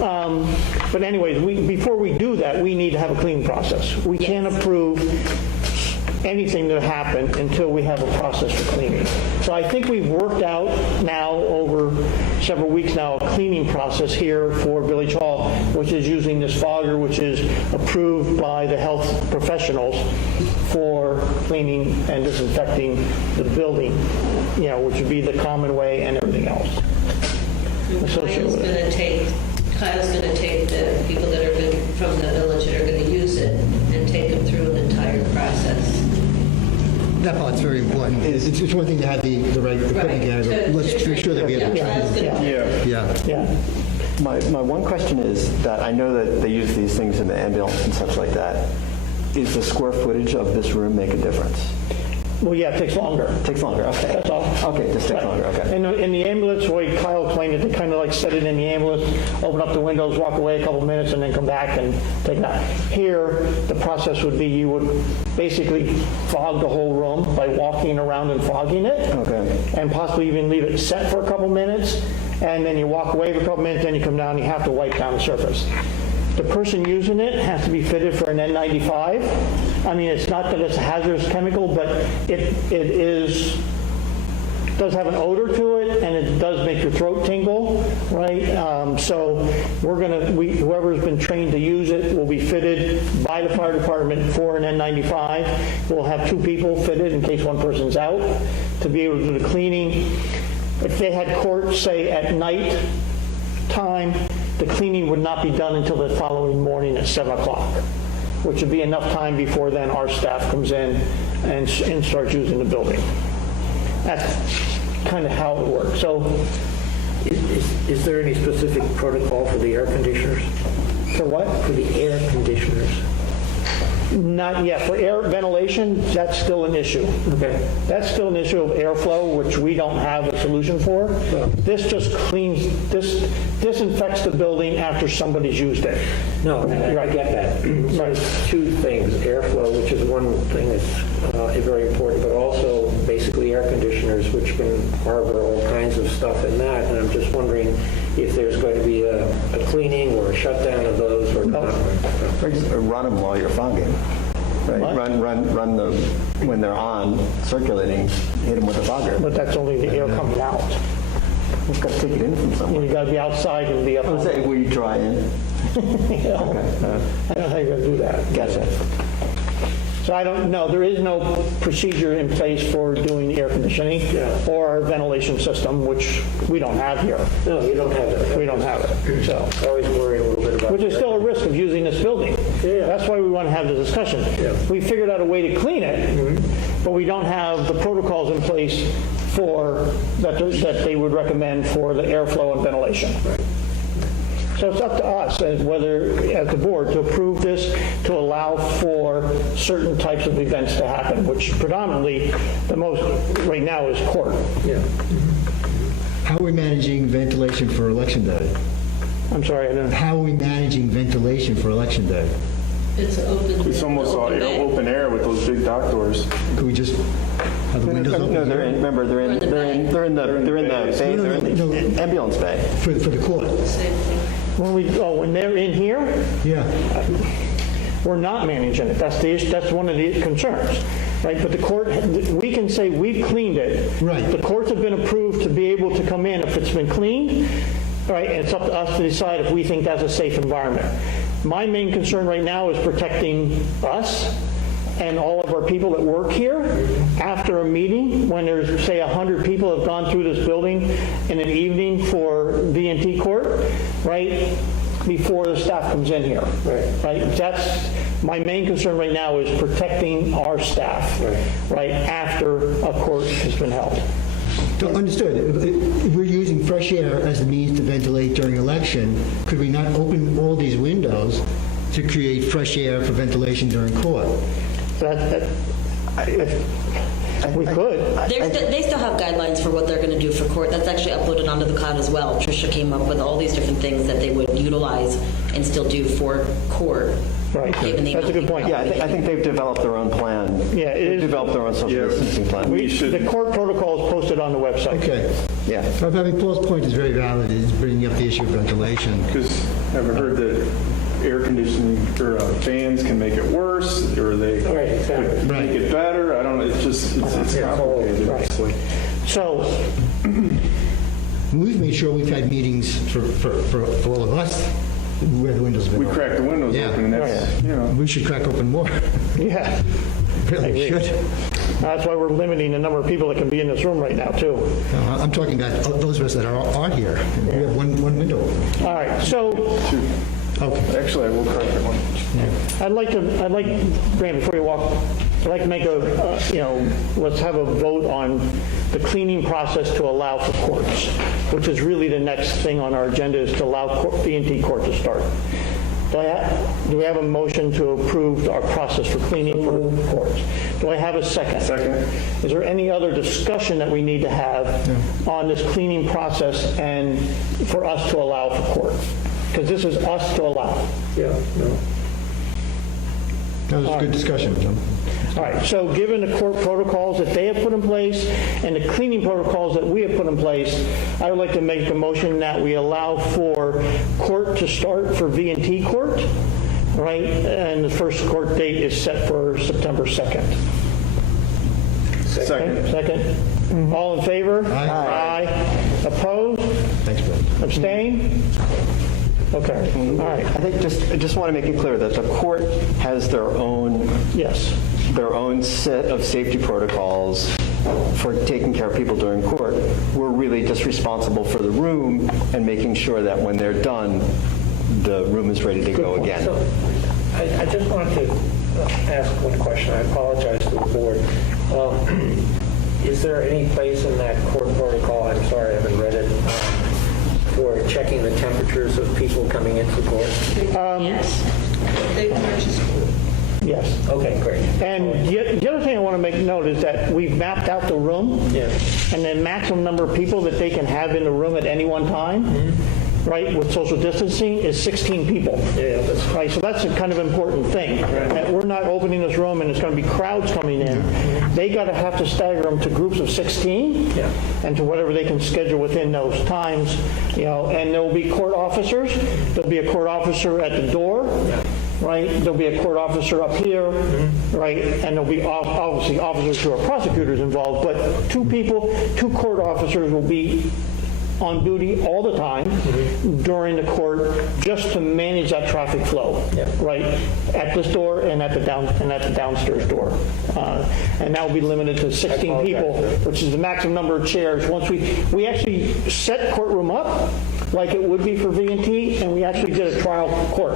but anyways, before we do that, we need to have a cleaning process. We can't approve anything to happen until we have a process for cleaning. So I think we've worked out now over several weeks now a cleaning process here for Village Hall, which is using this fogger, which is approved by the health professionals for cleaning and disinfecting the building, which would be the common way and everything else associated with it. Kyle's going to take the people that are from the village that are going to use it and take them through an entire process. That part's very important. It's one thing to have the right equipment together, but let's make sure that we have the training. Yeah. My one question is that I know that they use these things in the ambulance and such like that. Is the square footage of this room make a difference? Well, yeah, it takes longer. It takes longer, okay. That's all. Okay, just takes longer, okay. In the ambulance, the way Kyle explained it, they kind of like set it in the ambulance, open up the windows, walk away a couple minutes, and then come back and take that. Here, the process would be you would basically fog the whole room by walking around and fogging it. Okay. And possibly even leave it set for a couple minutes, and then you walk away for a couple minutes, then you come down, you have to wipe down the surface. The person using it has to be fitted for an N95. I mean, it's not that it's a hazardous chemical, but it does have an odor to it, and it does make your throat tingle, right? So whoever's been trained to use it will be fitted by the fire department for an N95. We'll have 2 people fitted in case one person's out to be able to do the cleaning. If they had court, say, at night time, the cleaning would not be done until the following morning at 7 o'clock, which would be enough time before then our staff comes in and starts using the building. That's kind of how it works. So, Is there any specific protocol for the air conditioners? for what? For the air conditioners? Not yet. For air ventilation, that's still an issue. Okay. That's still an issue of airflow, which we don't have a solution for. This just cleans, this disinfects the building after somebody's used it. No, I get that. So it's two things, airflow, which is one thing that's very important, but also basically air conditioners, which can harbor all kinds of stuff in that. And I'm just wondering if there's going to be a cleaning or a shutdown of those or not. Or just run them while you're fogging. Right? Run the, when they're on, circulating, hit them with a fogger. But that's only the air coming out. You've got to take it in from somewhere. You got to be outside and be up. I would say where you dry in. I don't know how you're going to do that. Gotcha. So I don't know. There is no procedure in place for doing the air conditioning or our ventilation system, which we don't have here. No, you don't have that. We don't have it. So, I always worry a little bit about which is still a risk of using this building. Yeah. That's why we want to have the discussion. Yeah. We figured out a way to clean it, but we don't have the protocols in place for that they would recommend for the airflow and ventilation. So it's up to us as the board to approve this to allow for certain types of events to happen, which predominantly the most right now is court. Yeah. How are we managing ventilation for Election Day? I'm sorry, I didn't. How are we managing ventilation for Election Day? It's open. It's almost all bay. open air with those big dock doors. Could we just have the windows open? No, they're in, remember, they're in the bay, they're in the ambulance bay. For the court? Same thing. When they're in here, Yeah. we're not managing it. That's the issue. That's one of the concerns, right? But the court, we can say we've cleaned it. Right. The courts have been approved to be able to come in if it's been cleaned, right? And it's up to us to decide if we think that's a safe environment. My main concern right now is protecting us and all of our people that work here after a meeting when there's, say, 100 people have gone through this building in an evening for V&T court, right, before the staff comes in here. Right? That's my main concern right now is protecting our staff, right, after a court has been held. Understood. If we're using fresh air as a means to ventilate during election, could we not open all these windows to create fresh air for ventilation during court? We could. They still have guidelines for what they're going to do for court. That's actually uploaded onto the cloud as well. Tricia came up with all these different things that they would utilize and still do for court. Right. Given the That's a good point. Yeah, I think they've developed their own plan. Yeah, it They've is. developed their own social distancing plan. The court protocol is posted on the website. Okay. Yeah. I mean, Paul's point is very valid. He's bringing up the issue of ventilation. Because I've heard that air conditioning or fans can make it worse, or they could make it better. I don't know. It's just it's complicated. Right. It's like, So, We've made sure we've had meetings for all of us where the windows have been we open. crack the windows Yeah. open, and that's, you know. We should crack open more. yeah. Really agree. should. That's why we're limiting the number of people that can be in this room right now, too. I'm talking about those of us that are here. We have one window open. All right, so Okay. Actually, I will crack that one. I'd like, Graham, before you walk, I'd like to make let's have a vote on the cleaning process to allow for courts, which is really the next thing on our agenda is to allow B&T court to start. Do we have a motion to approve our process for cleaning for courts? Do I have a second? Second. Is there any other discussion that we need to have on this cleaning process and for us to allow for court? Because this is us to allow. Yeah, no. That was a good discussion, John. All right, so given the court protocols that they have put in place and the cleaning protocols that we have put in place, I would like to make a motion that we allow for court to start for V&T court, right? And the first court date is set for September 2nd. Second. Second. All in favor? Aye. Aye. Opposed? Thanks, Bill. Abstain? Okay, all right, I just want to make it clear that the court has their own set of safety protocols for taking care of people during court. We're really just responsible for the room and making sure that when they're done, the room is ready to go again. So, I just wanted to ask one question. I apologize to the board. Is there any place in that court protocol, I'm sorry, I haven't read it, for checking the temperatures of people coming into court? Yes. They purchased. Yes. Okay, great. And the other thing I want to make note is that we've mapped out the room, Yeah. and the maximum number of people that they can have in the room at any one time, right, with social distancing, is 16 people. Yeah, that's Right, so that's a kind of important thing. That we're not opening this room and it's going to be crowds coming in. They got to have to stagger them to groups of 16 Yeah. and to whatever they can schedule within those times. And there will be court officers. There'll be a court officer at the door. Right? There'll be a court officer up here, right? And there'll be obviously officers who are prosecutors involved, but two court officers will be on duty all the time during the court just to manage that traffic flow, right? At this door and at the downstairs door. And that will be limited to 16 people, which is the maximum number of chairs. Once we actually set courtroom up like it would be for V&T, and we actually did a trial court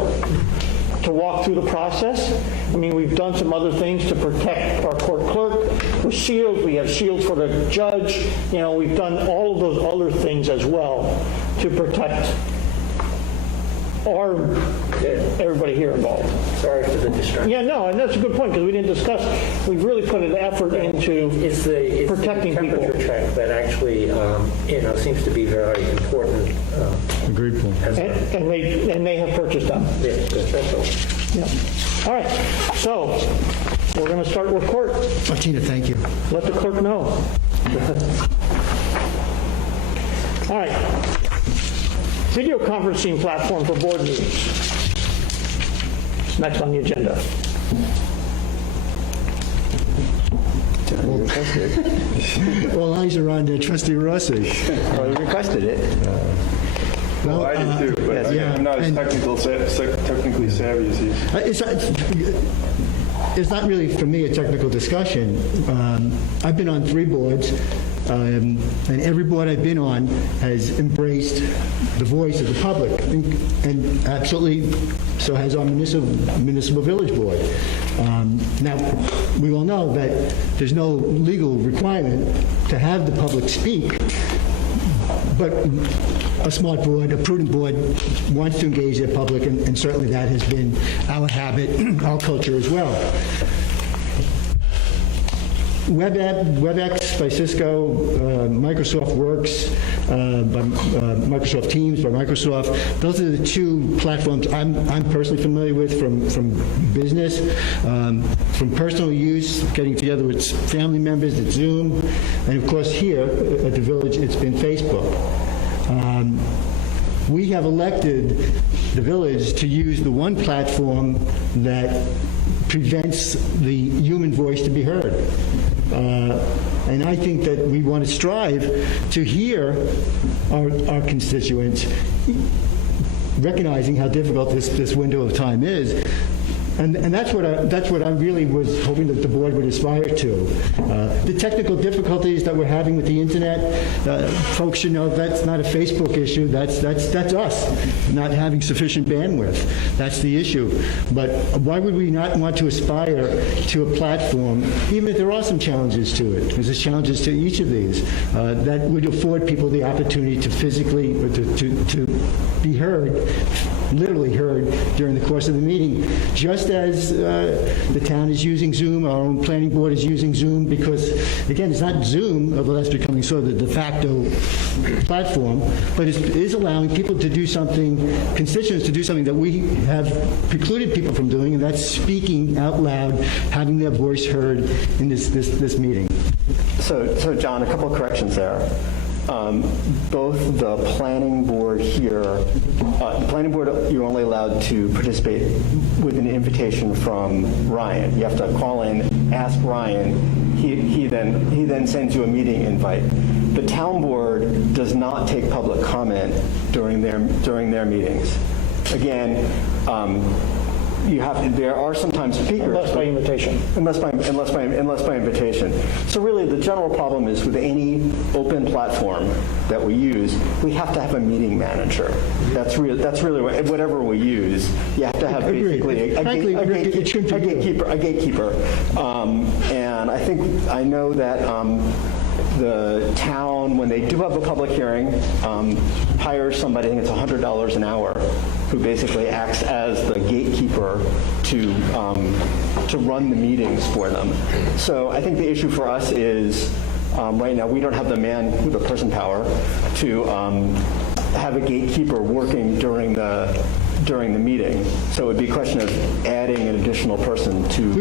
to walk through the process. I mean, we've done some other things to protect our court clerk with shields. We have shields for the judge. We've done all of those other things as well to protect everybody here involved. Sorry for the distraction. Yeah, no, and that's a good point because we didn't discuss. We've really put an effort into It's protecting the people. temperature check that actually, seems to be very important. Agreed, Paul. And they have purchased them. Yeah, that's all. Yeah. All right. So we're going to start with court. Tina, thank you. Let the clerk know. All right. Video conferencing platform for board meetings. It's next on the agenda. All eyes are on Trustee Rossi. Well, you requested it. Well, I did too, but yeah, I'm not as and- technically savvy as he is. It's not really, for me, a technical discussion. I've been on 3 boards, and every board I've been on has embraced the voice of the public, and absolutely so has our municipal village board. Now, we all know that there's no legal requirement to have the public speak, but a smart board, a prudent board wants to engage their public, and certainly that has been our habit, our culture as well. WebEx by Cisco, Microsoft Works by Microsoft Teams by Microsoft. Those are the 2 platforms I'm personally familiar with from business. From personal use, getting together with family members, it's Zoom. And of course here at the village, it's been Facebook. We have elected the village to use the one platform that prevents the human voice to be heard. And I think that we want to strive to hear our constituents, recognizing how difficult this window of time is. And that's what I really was hoping that the board would aspire to. The technical difficulties that we're having with the internet, folks should know that's not a Facebook issue. That's us not having sufficient bandwidth. That's the issue. But why would we not want to aspire to a platform, even if there are some challenges to it? There's challenges to each of these that would afford people the opportunity to physically to be heard, literally heard during the course of the meeting, just as the town is using Zoom, our own planning board is using Zoom, because, again, it's not Zoom, although that's becoming sort of the de facto platform, but it is allowing people to do something, constituents to do something that we have precluded people from doing, and that's speaking out loud, having their voice heard in this meeting. So, John, a couple of corrections there. Both the planning board here, the planning board, you're only allowed to participate with an invitation from Ryan. You have to call in, ask Ryan. He then sends you a meeting invite. The town board does not take public comment during their meetings. Again, there are sometimes speakers. Unless by invitation. Unless by invitation. So really, the general problem is with any open platform that we use, we have to have a meeting manager. That's really whatever we use. You have to have basically a gatekeeper. And I know that the town, when they do have a public hearing, hires somebody, I think it's $100 an hour, who basically acts as the gatekeeper to run the meetings for them. So I think the issue for us is, right now, we don't have the man with the person power to have a gatekeeper working during the meeting. So it would be a question of adding an additional person to.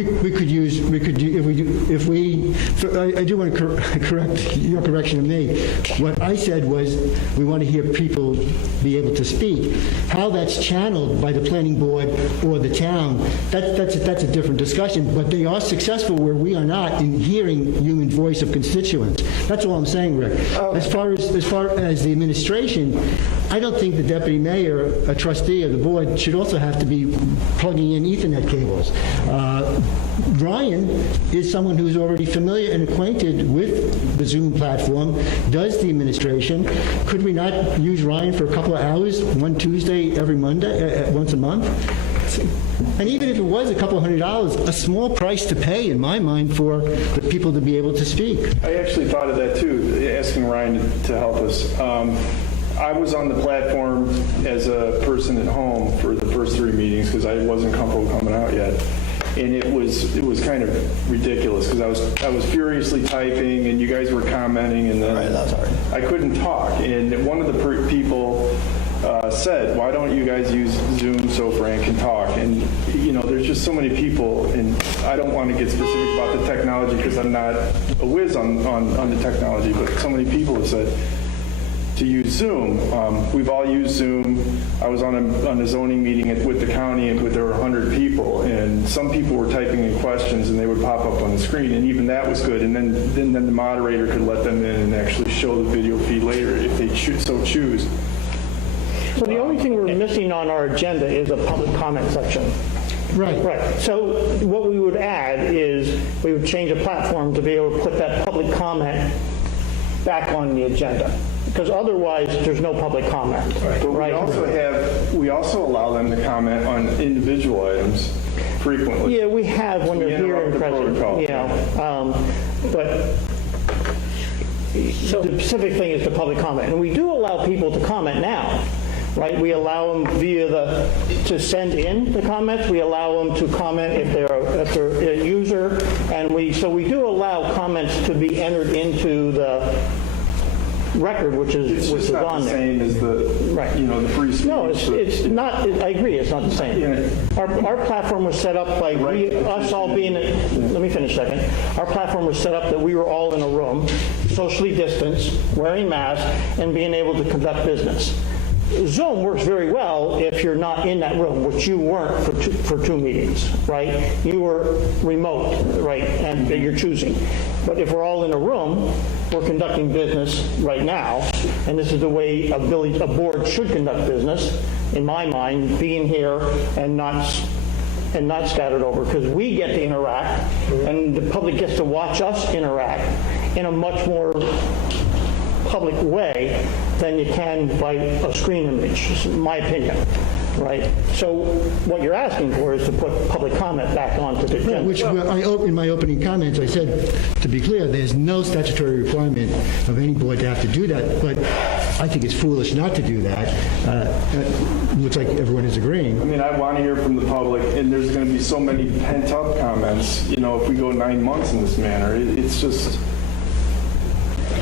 I do want to correct your correction of me. What I said was we want to hear people be able to speak. How that's channeled by the planning board or the town, that's a different discussion, but they are successful where we are not in hearing human voice of constituents. That's all I'm saying, Rick. As far as the administration, I don't think the deputy mayor, a trustee of the board, should also have to be plugging in Ethernet cables. Ryan is someone who's already familiar and acquainted with the Zoom platform, does the administration. Could we not use Ryan for a couple of hours, one Tuesday every Monday, once a month? And even if it was a couple $100, a small price to pay, in my mind, for the people to be able to speak. I actually thought of that too, asking Ryan to help us. I was on the platform as a person at home for the first 3 meetings because I wasn't comfortable coming out yet. And it was kind of ridiculous because I was furiously typing and you guys were commenting and then I couldn't talk. And one of the people said, "Why don't you guys use Zoom so Frank can talk?" And there's just so many people, and I don't want to get specific about the technology because I'm not a whiz on the technology, but so many people have said to use Zoom. We've all used Zoom. I was on a zoning meeting with the county and there were 100 people, and some people were typing in questions and they would pop up on the screen, and even that was good. And then the moderator could let them in and actually show the video feed later if they so choose. So the only thing we're missing on our agenda is a public comment section. Right. Right. So what we would add is we would change a platform to be able to put that public comment back on the agenda. Because otherwise, there's no public comment. Right. But we also allow them to comment on individual items frequently. Yeah, we have when they're here in present. But the specific thing is the public comment. And we do allow people to comment now. Right, we allow them to send in the comments. We allow them to comment if they're a user, and we do allow comments to be entered into the record, which is on there. It's not the same as the free speech. No, it's not. I agree, it's not the same. Yeah. Our platform was set up by us all being. Let me finish a second. Our platform was set up that we were all in a room, socially distanced, wearing masks, and being able to conduct business. Zoom works very well if you're not in that room, which you weren't for 2 meetings, right? You were remote, right, and you're choosing. But if we're all in a room, we're conducting business right now, and this is the way a board should conduct business, in my mind, being here and not scattered over, because we get to interact, and the public gets to watch us interact in a much more public way than you can by a screen image, in my opinion, right? So what you're asking for is to put public comment back onto the agenda. Which in my opening comments, I said, to be clear, there's no statutory requirement of any board to have to do that, but I think it's foolish not to do that. Looks like everyone is agreeing. I mean, I want to hear from the public, and there's going to be so many pent-up comments, if we go 9 months in this manner. It's just...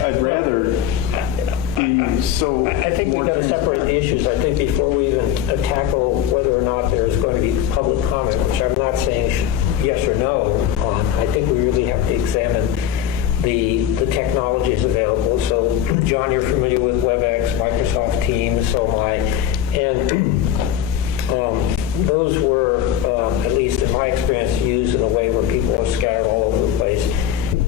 I'd rather be so... I think we've got to separate the issues. I think before we even tackle whether or not there's going to be public comment, which I'm not saying yes or no on, I think we really have to examine the technologies available. So, John, you're familiar with WebEx, Microsoft Teams, so am I. And those were, at least in my experience, used in a way where people are scattered all over the place.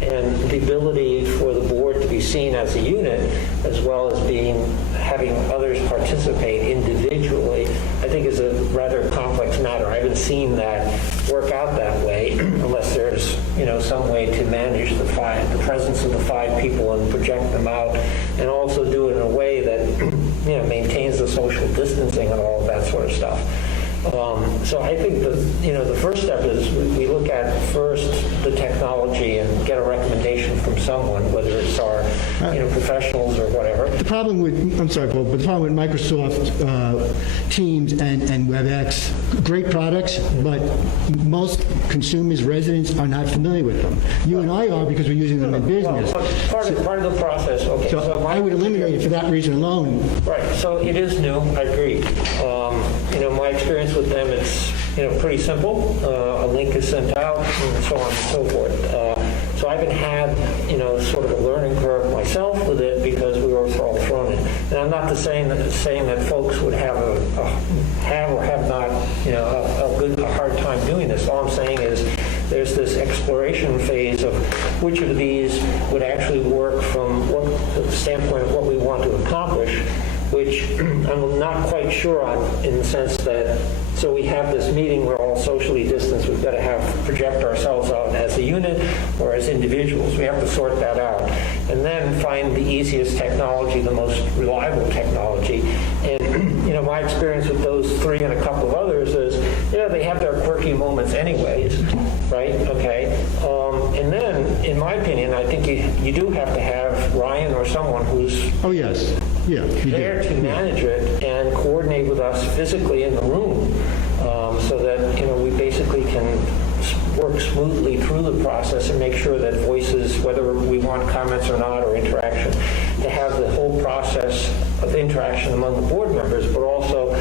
And the ability for the board to be seen as a unit, as well as having others participate individually, I think is a rather complex matter. I haven't seen that work out that way, unless there's some way to manage the presence of the 5 people and project them out, and also do it in a way that maintains the social distancing and all of that sort of stuff. So I think the first step is we look at first the technology and get a recommendation from someone, whether it's our professionals or whatever. The problem with, I'm sorry, Paul, but the problem with Microsoft Teams and WebEx, great products, but most consumers, residents are not familiar with them. You and I are because we're using them in business. Well, part of the process, okay. So I would eliminate it for that reason alone. Right, so it is new, I agree. My experience with them, it's, pretty simple. A link is sent out and so on and so forth. So I haven't had, sort of a learning curve myself with it because we were all thrown in. And I'm not saying that folks would have have or have not, a hard time doing this. All I'm saying is there's this exploration phase of which of these would actually work from the standpoint of what we want to accomplish, which I'm not quite sure on, in the sense that, so we have this meeting, we're all socially distanced, we've got to project ourselves out as a unit or as individuals. We have to sort that out. And then find the easiest technology, the most reliable technology. And, my experience with those three and a couple of others is, they have their quirky moments anyways, right? Okay. And then, in my opinion, I think you do have to have Ryan or someone who's Oh, yes. Yeah, you there do. to manage it and coordinate with us physically in the room, so that we basically can work smoothly through the process and make sure that voices, whether we want comments or not, or interaction, to have the whole process of interaction among the board members, but also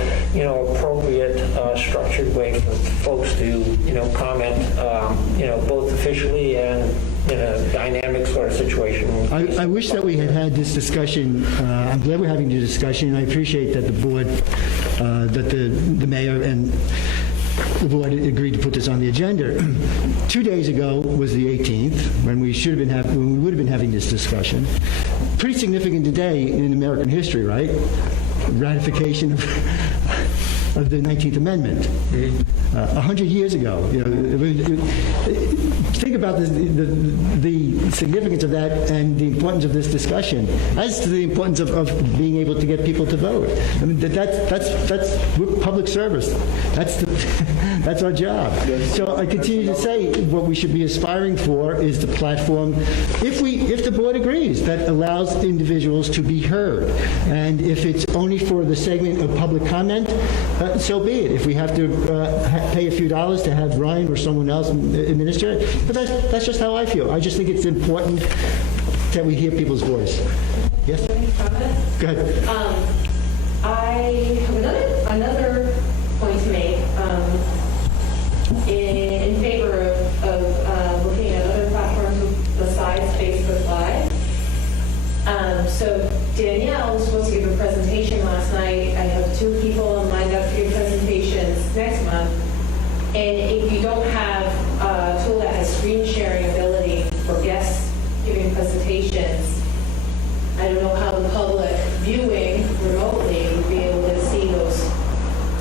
appropriate structured way for folks to comment both officially and in a dynamic sort of situation. I wish that we had had this discussion. I'm glad we're having the discussion, and I appreciate that the board, that the mayor and the board agreed to put this on the agenda. 2 days ago was the 18th, when we would have been having this discussion. Pretty significant day in American history, right? Ratification of the 19th Amendment. 100 years ago. Think about the significance of that and the importance of this discussion, as to the importance of being able to get people to vote. I mean, that's public service. That's our job. So I continue to say what we should be aspiring for is the platform, if the board agrees, that allows individuals to be heard. And if it's only for the segment of public comment, so be it. If we have to pay a few dollars to have Ryan or someone else administer it, but that's just how I feel. I just think it's important that we hear people's voice. Yes? Go ahead. I have another point to make in favor of looking at other platforms besides Facebook Live. So Danielle was supposed to give a presentation last night. I have 2 people lined up to give presentations next month. And if you don't have a tool that has screen sharing ability for guests giving presentations, I don't know how the public viewing remotely would be able to see those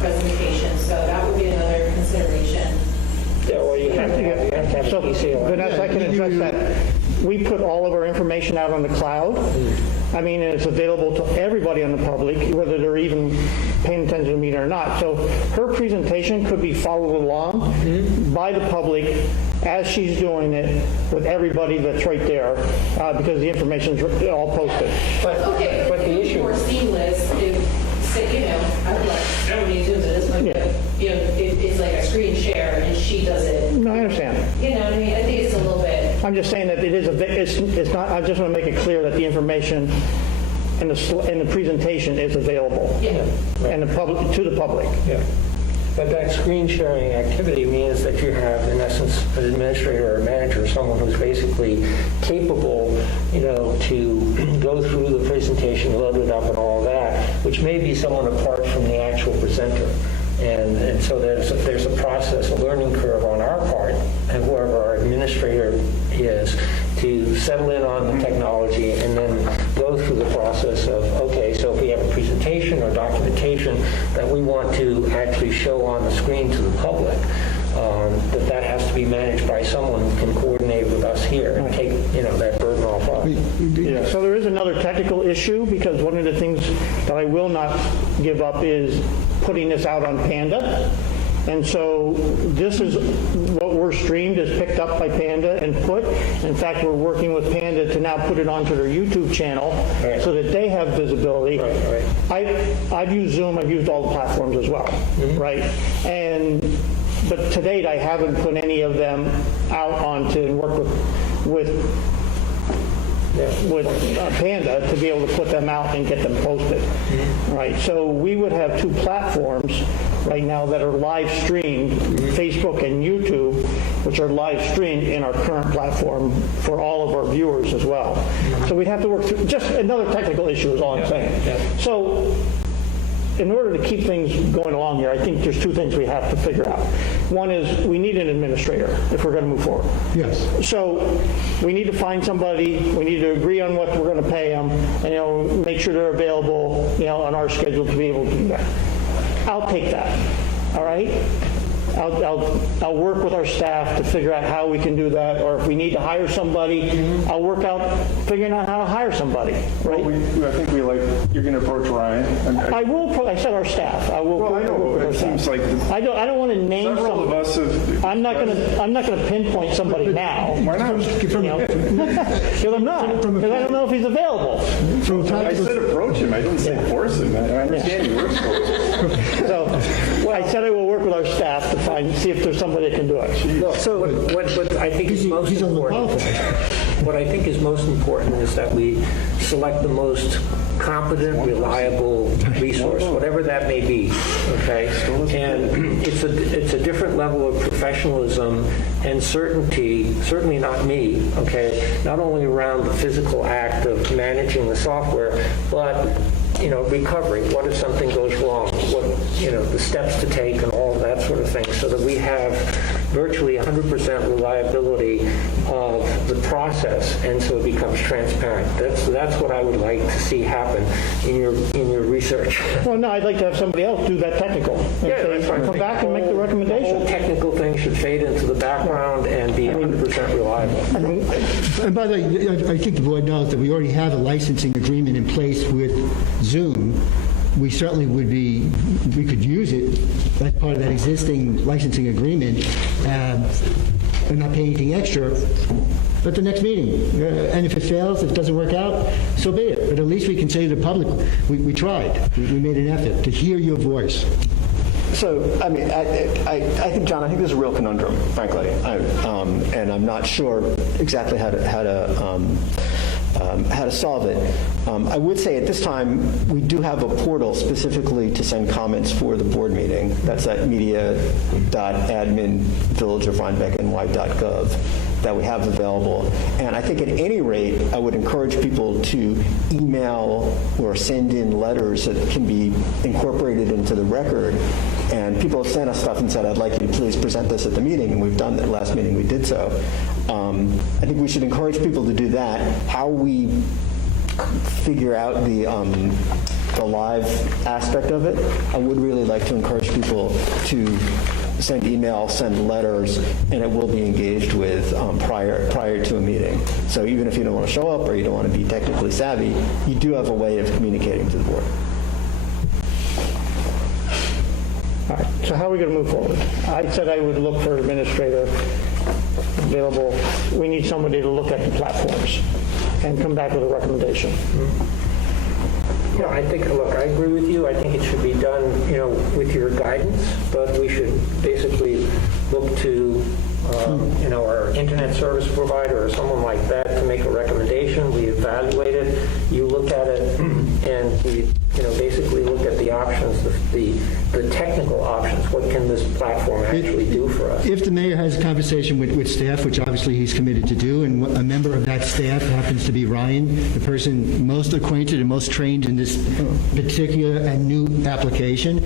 presentations. So that would be another consideration. Yeah, well, you have to have So, a PC on. Vanessa, I can address that. We put all of our information out on the cloud. I mean, it's available to everybody on the public, whether they're even paying attention to me or not. So her presentation could be followed along by the public as she's doing it with everybody that's right there, because the information's all posted. Okay, but the issue more seamless if, say, I would like, I don't need to do this, but if it's like a screen share and she does it. No, I understand. You know what I mean? I think it's a little bit. I'm just saying that it's not, I just want to make it clear that the information in the presentation is available. Yeah. And to the public. Yeah. But that screen sharing activity means that you have, in essence, an administrator or a manager, someone who's basically capable, to go through the presentation, load it up and all that, which may be someone apart from the actual presenter. And so there's a process, a learning curve on our part, and whoever our administrator is, to settle in on the technology and then go through the process of, okay, so if we have a presentation or documentation that we want to actually show on the screen to the public, that has to be managed by someone who can coordinate with us here and take, that burden off us. Yeah, so there is another technical issue, because one of the things that I will not give up is putting this out on Panda. And so this is what we're streamed is picked up by Panda and put. In fact, we're working with Panda to now put it onto their YouTube channel so that they have visibility. I've used Zoom. I've used all the platforms as well, right? But to date, I haven't put any of them out onto and work with Panda to be able to put them out and get them posted, right? So we would have two platforms right now that are live streamed, Facebook and YouTube, which are live streamed in our current platform for all of our viewers as well. So we'd have to work through, just another technical issue is all I'm saying. So in order to keep things going along here, I think there's two things we have to figure out. One is we need an administrator if we're going to move forward. Yes. So we need to find somebody, we need to agree on what we're going to pay them, and, make sure they're available, on our schedule to be able to do that. I'll take that, all right? I'll work with our staff to figure out how we can do that, or if we need to hire somebody, I'll work out figuring out how to hire somebody, right? I think you're going to approach Ryan. I said our staff. I will. Well, I know, work with but our it staff. seems like I don't want to name several of somebody. us have... I'm not going to pinpoint somebody now. Why not? Because I'm not. Because I don't know if he's available. I said approach him. I didn't say force him. I understand you work for him. So I said I will work with our staff to see if there's somebody that can do it. So what I think is most important, what I think is most important is that we select the most competent, reliable resource, whatever that may be, okay? And it's a different level of professionalism and certainty, certainly not me, okay? Not only around the physical act of managing the software, but recovery. What if something goes wrong? What, the steps to take and all of that sort of thing, so that we have virtually 100% reliability of the process, and so it becomes transparent. That's what I would like to see happen in your research. Well, no, I'd like to have somebody else do that technical. Yeah, that's fine. Come back and make the recommendation. The whole technical thing should fade into the background and be 100% reliable. And by the way, I think the board knows that we already have a licensing agreement in place with Zoom. We certainly we could use it as part of that existing licensing agreement and not pay anything extra at the next meeting. And if it fails, if it doesn't work out, so be it. But at least we can say to the public, we tried. We made an effort to hear your voice. So, I think, John, I think there's a real conundrum, frankly, and I'm not sure exactly how to solve it. I would say at this time, we do have a portal specifically to send comments for the board meeting. That's at media.admin.villageofrhinebeckny.gov that we have available. And I think at any rate, I would encourage people to email or send in letters that can be incorporated into the record. And people have sent us stuff and said, I'd like you to please present this at the meeting, and we've done that. Last meeting we did so. I think we should encourage people to do that. How we figure out the live aspect of it, I would really like to encourage people to send email, send letters, and it will be engaged with prior to a meeting. So even if you don't want to show up or you don't want to be technically savvy, you do have a way of communicating to the board. All right, so how are we going to move forward? I said I would look for an administrator available. We need somebody to look at the platforms and come back with a recommendation. Yeah, I think, look, I agree with you. I think it should be done, with your guidance, but we should basically look to, our internet service provider or someone like that to make a recommendation. We evaluate it, you look at it, and we, basically look at the options, the technical options. What can this platform actually do for us? If the mayor has a conversation with staff, which obviously he's committed to do, and a member of that staff happens to be Ryan, the person most acquainted and most trained in this particular and new application,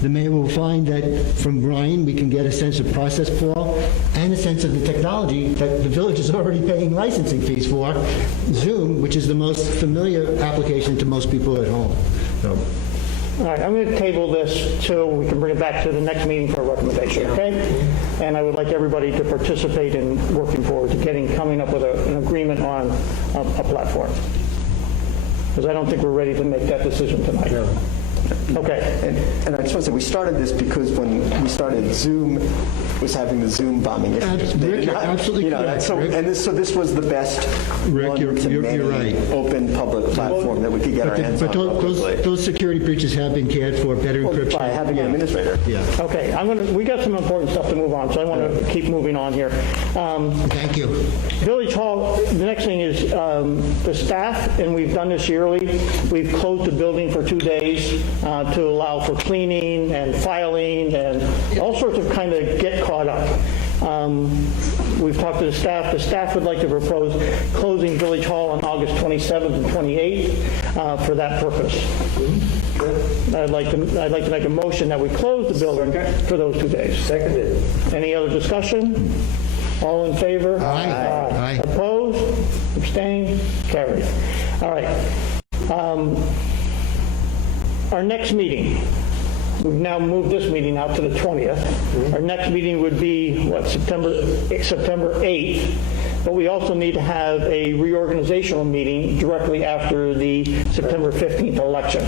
the mayor will find that from Ryan we can get a sense of process flow and a sense of the technology that the village is already paying licensing fees for, Zoom, which is the most familiar application to most people at home. So. All right, I'm going to table this till we can bring it back to the next meeting for a recommendation, okay? And I would like everybody to participate in working forward to coming up with an agreement on a platform. Because I don't think we're ready to make that decision tonight. Okay. And I just want to say, we started this because when we started, Zoom was having the Zoom bombing issues. They Rick, did you're not- absolutely you know, correct, so, Rick. and this was the best Rick, one you're- to you're many right. open public platform that we could get our hands on But publicly. those security breaches have been cared for, better encryption. By having an administrator. Yeah, Okay, we got some important stuff to move on, so I want to keep moving on here. thank you. Village Hall, the next thing is the staff, and we've done this yearly, we've closed the building for 2 days to allow for cleaning and filing and all sorts of kind of get caught up. We've talked to the staff. The staff would like to propose closing Village Hall on August 27th and 28th for that purpose. I'd like to make a motion that we close the building for those 2 days. Seconded. Any other discussion? All in favor? Aye. Aye. Opposed? Abstained? Carried. All right. Our next meeting, we've now moved this meeting out to the 20th. Our next meeting would be, September 8th, but we also need to have a reorganizational meeting directly after the September 15th election.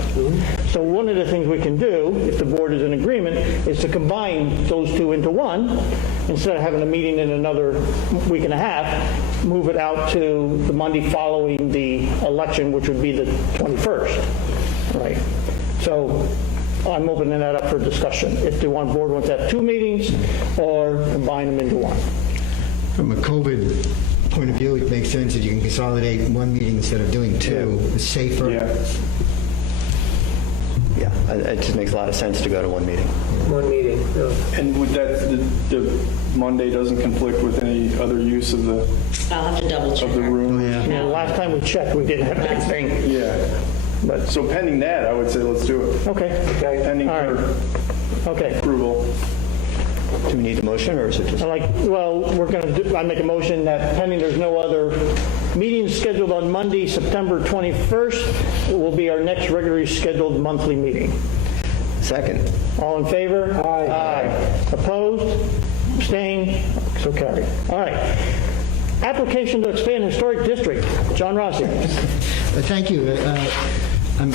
So one of the things we can do, if the board is in agreement, is to combine those two into one. Instead of having a meeting in another week and a half, move it out to the Monday following the election, which would be the 21st. Right. So I'm opening that up for discussion. If the board wants to have two meetings or combine them into one. From a COVID point of view, it makes sense that you can consolidate one meeting instead of doing two. It's safer. Yeah, it just makes a lot of sense to go to one meeting. One meeting. No. And would that, the Monday doesn't conflict with any other use of the I'll have to double check. room? Yeah, last time we checked, we didn't have anything. Yeah. But, So pending that, I would say let's do it. okay. Pending All right. your Okay. approval. Do we need a motion, or is it just? I make a motion that pending there's no other meetings scheduled on Monday, September 21st, it will be our next regularly scheduled monthly meeting. Second. All in favor? Aye. Opposed? Abstained? So carried. All right. Application to expand historic district. John Rossi. Thank you. I'm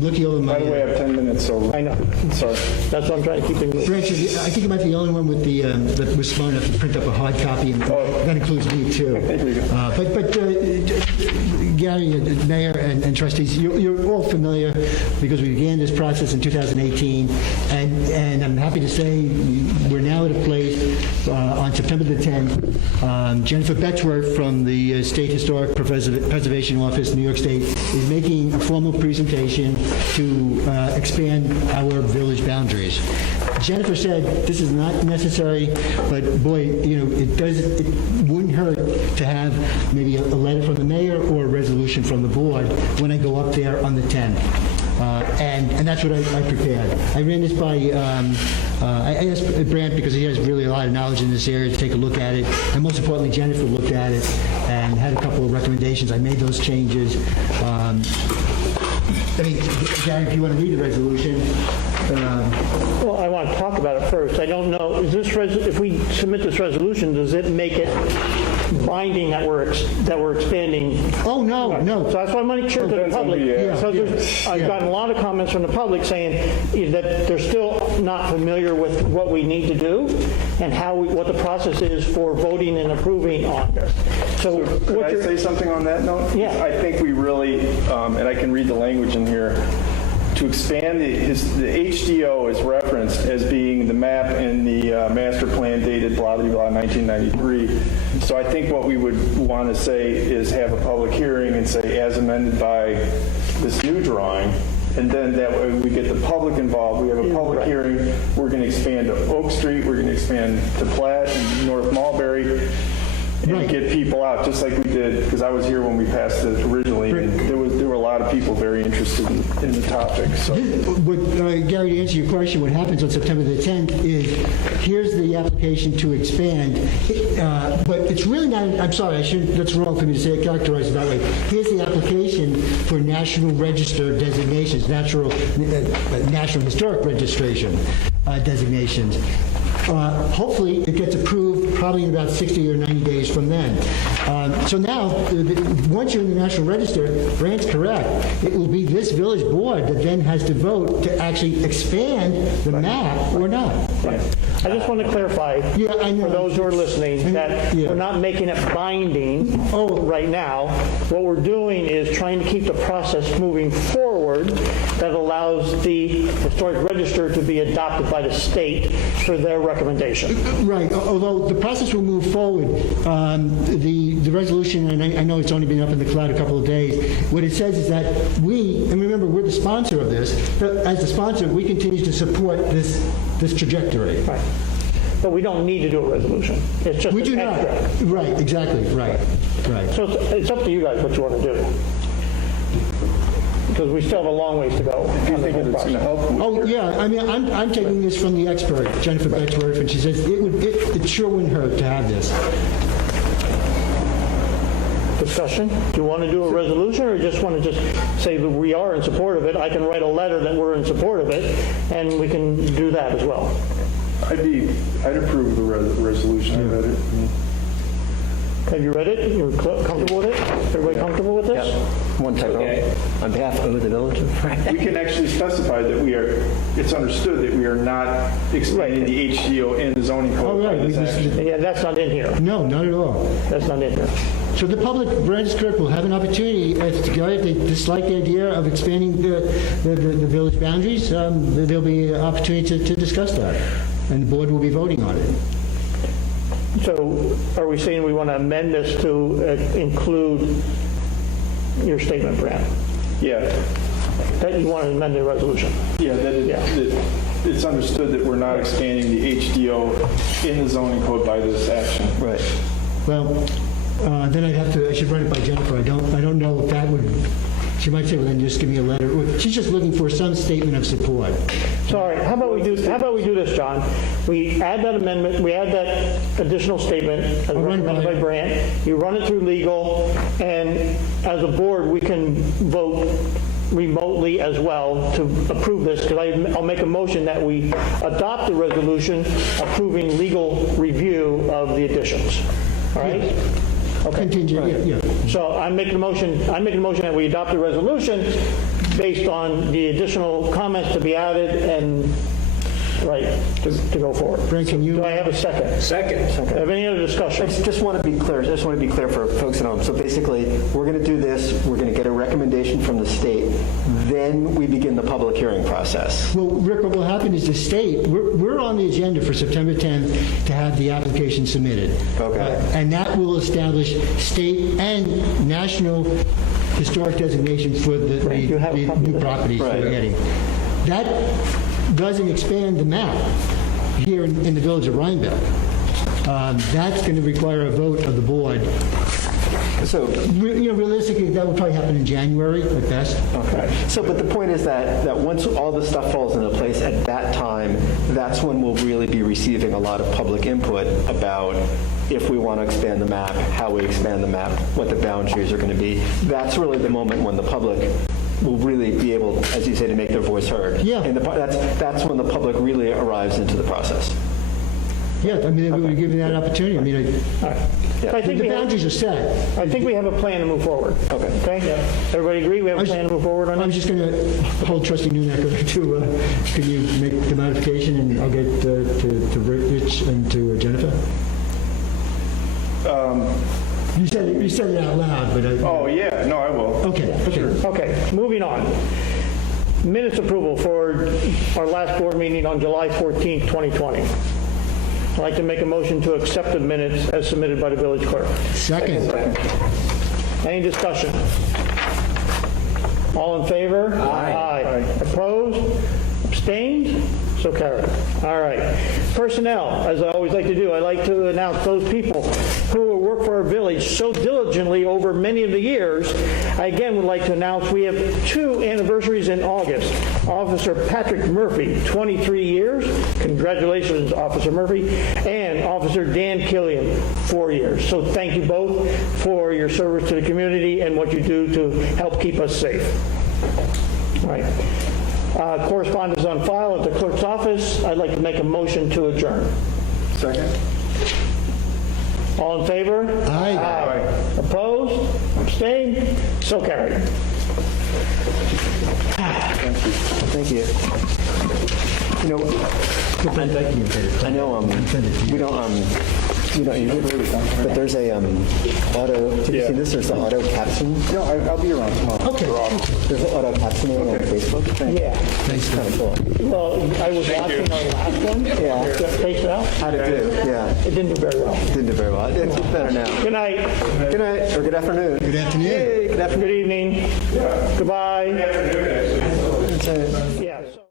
looking over my... By the way, I have 10 minutes, so. I know. Sorry. That's why I'm trying to keep it moving. Branch, I think you might be the only one with the that was smart enough to print up a hard copy, and that includes me too. There you go. But Gary, Mayor, and trustees, you're all familiar because we began this process in 2018, and I'm happy to say we're now at a place on September the 10th. Jennifer Betchworth from the State Historic Preservation Office, New York State, is making a formal presentation to expand our village boundaries. Jennifer said this is not necessary, but boy, it wouldn't hurt to have maybe a letter from the mayor or a resolution from the board when I go up there on the 10th. And that's what I prepared. I ran this by, I asked Brant, because he has really a lot of knowledge in this area, to take a look at it. And most importantly, Jennifer looked at it and had a couple of recommendations. I made those changes. Gary, if you want to read the resolution. Well, I want to talk about it first. I don't know, is this, if we submit this resolution, does it make it binding that we're expanding? Oh, no. So that's why I'm making sure to the Depends on public. who you ask. So I've gotten a lot of comments from the public saying that they're still not familiar with what we need to do and what the process is for voting and approving on this. So Could what I you're, say something on that note? Yeah. I think we really, and I can read the language in here, to expand the HDO is referenced as being the map in the master plan dated blah, blah, blah, 1993. So I think what we would want to say is have a public hearing and say, as amended by this new drawing, and then that way we get the public involved. We have a public hearing. We're going to expand to Oak Street. We're going to expand to Platt and North Mulberry. And get people out, just like we did, because I was here when we passed it originally, and there were a lot of people very interested in the topic. So Gary, to answer your question, what happens on September the 10th is, here's the application to expand, but it's really not, I'm sorry, that's wrong for me to say it, characterize it that way. Here's the application for National Register designations, National Historic Registration designations. Hopefully, it gets approved probably in about 60 or 90 days from then. So now, once you're in the National Register, Brant's correct. It will be this village board that then has to vote to actually expand the map or not. I just want to clarify, Yeah, I know. for those who are listening, that Yeah. we're not making it binding right now. What we're doing is trying to keep the process moving forward that allows the Historic Register to be adopted by the state for their recommendation. Right, although the process will move forward. The resolution, and I know it's only been up in the cloud a couple of days, what it says is that we, and remember, we're the sponsor of this, but as the sponsor, we continue to support this trajectory. Right. But we don't need to do a resolution. It's just We do an not. extra. Right, exactly, right. So it's up to you guys what you want to do. Because we still have a long ways to go. Do you think it's going to help? Oh, yeah, I mean, I'm taking this from the expert, Jennifer Betchworth, and she says it sure wouldn't hurt to have this. Discussion? Do you want to do a resolution, or just want to just say that we are in support of it? I can write a letter that we're in support of it, and we can do that as well. I'd approve the resolution. I read it. Have you read it? You're comfortable with it? Everybody comfortable with this? One typo. On behalf of the village. We can actually specify that it's understood that we are not expanding the HDO in the zoning code by right. this action. Yeah, that's not in here. No, not at all. That's not in here. So the public, Brant is correct, will have an opportunity to go, if they dislike the idea of expanding the village boundaries, there'll be an opportunity to discuss that, and the board will be voting on it. So are we saying we want to amend this to include your statement, Brad? Yeah, That you want to amend the resolution? yeah, that it's understood that we're not expanding the HDO in the zoning code by this action. Right. Well, then I should run it by Jennifer. I don't know if that would, she might say, well, then just give me a letter. She's just looking for some statement of support. Sorry, how about we do this, John? We add that amendment, we add that additional statement as recommended by Brant. You run it through legal, and as a board, we can vote remotely as well to approve this, because I'll make a motion that we adopt the resolution approving legal review of the additions. All right? Okay. Contingent, yeah. So I'm making a motion that we adopt the resolution based on the additional comments to be added and, to go forward. Brent, can you? Do I have a second? Second. Have any other discussion? I just want to be clear. For folks at home. So basically, we're going to do this. We're going to get a recommendation from the state. Then we begin the public hearing process. Well, Rick, what will happen is the state, we're on the agenda for September 10th to have the application submitted. Okay. And that will establish state and national historic designations for the You have a copy new of that? properties that Right. we're getting. That doesn't expand the map here in the village of Rhinebeck. That's going to require a vote of the board. So, Realistically, that will probably happen in January at best. okay. So, but the point is that once all this stuff falls into place, at that time, that's when we'll really be receiving a lot of public input about if we want to expand the map, how we expand the map, what the boundaries are going to be. That's really the moment when the public will really be able, as you say, to make their voice heard. Yeah. And that's when the public really arrives into the process. Yeah, I mean, we would give you that opportunity. I mean, All right. I think the we have, boundaries are set. I think we have a plan to move forward. Okay. Okay? Everybody agree? We have a plan to move forward on I'm this? just going to hold Trustee Newnecker to, can you make the modification, and I'll get to Rich and to Jennifer? You said it out loud, but Oh, yeah, no, I will. okay. Okay, moving on. Minutes approval for our last board meeting on July 14th, 2020. I'd like to make a motion to accept the minutes as submitted by the village clerk. Second. Any discussion? All in favor? Aye. Opposed? Abstained? So carried. All right. Personnel, as I always like to do, I like to announce those people who have worked for our village so diligently over many of the years. I again would like to announce we have 2 anniversaries in August. Officer Patrick Murphy, 23 years. Congratulations, Officer Murphy. And Officer Dan Killian, 4 years. So thank you both for your service to the community and what you do to help keep us safe. All right. Correspondence on file at the clerk's office. I'd like to make a motion to adjourn. Second? All in favor? Aye. Opposed? Abstained? So carried. Thank you. You know, I know we don't use it, but there's a auto. Did you see this? There's the auto caption. No, I'll be around tomorrow. Okay. There's an auto captioning on Facebook. Yeah. It's kind of cool. Well, I was watching our last one. Yeah. Take it out. How'd it do? Yeah, It didn't do very well. didn't do very well. It's better now. Good night. Good night or good afternoon. Good afternoon. Hey, good afternoon. Good evening. Goodbye. That's it.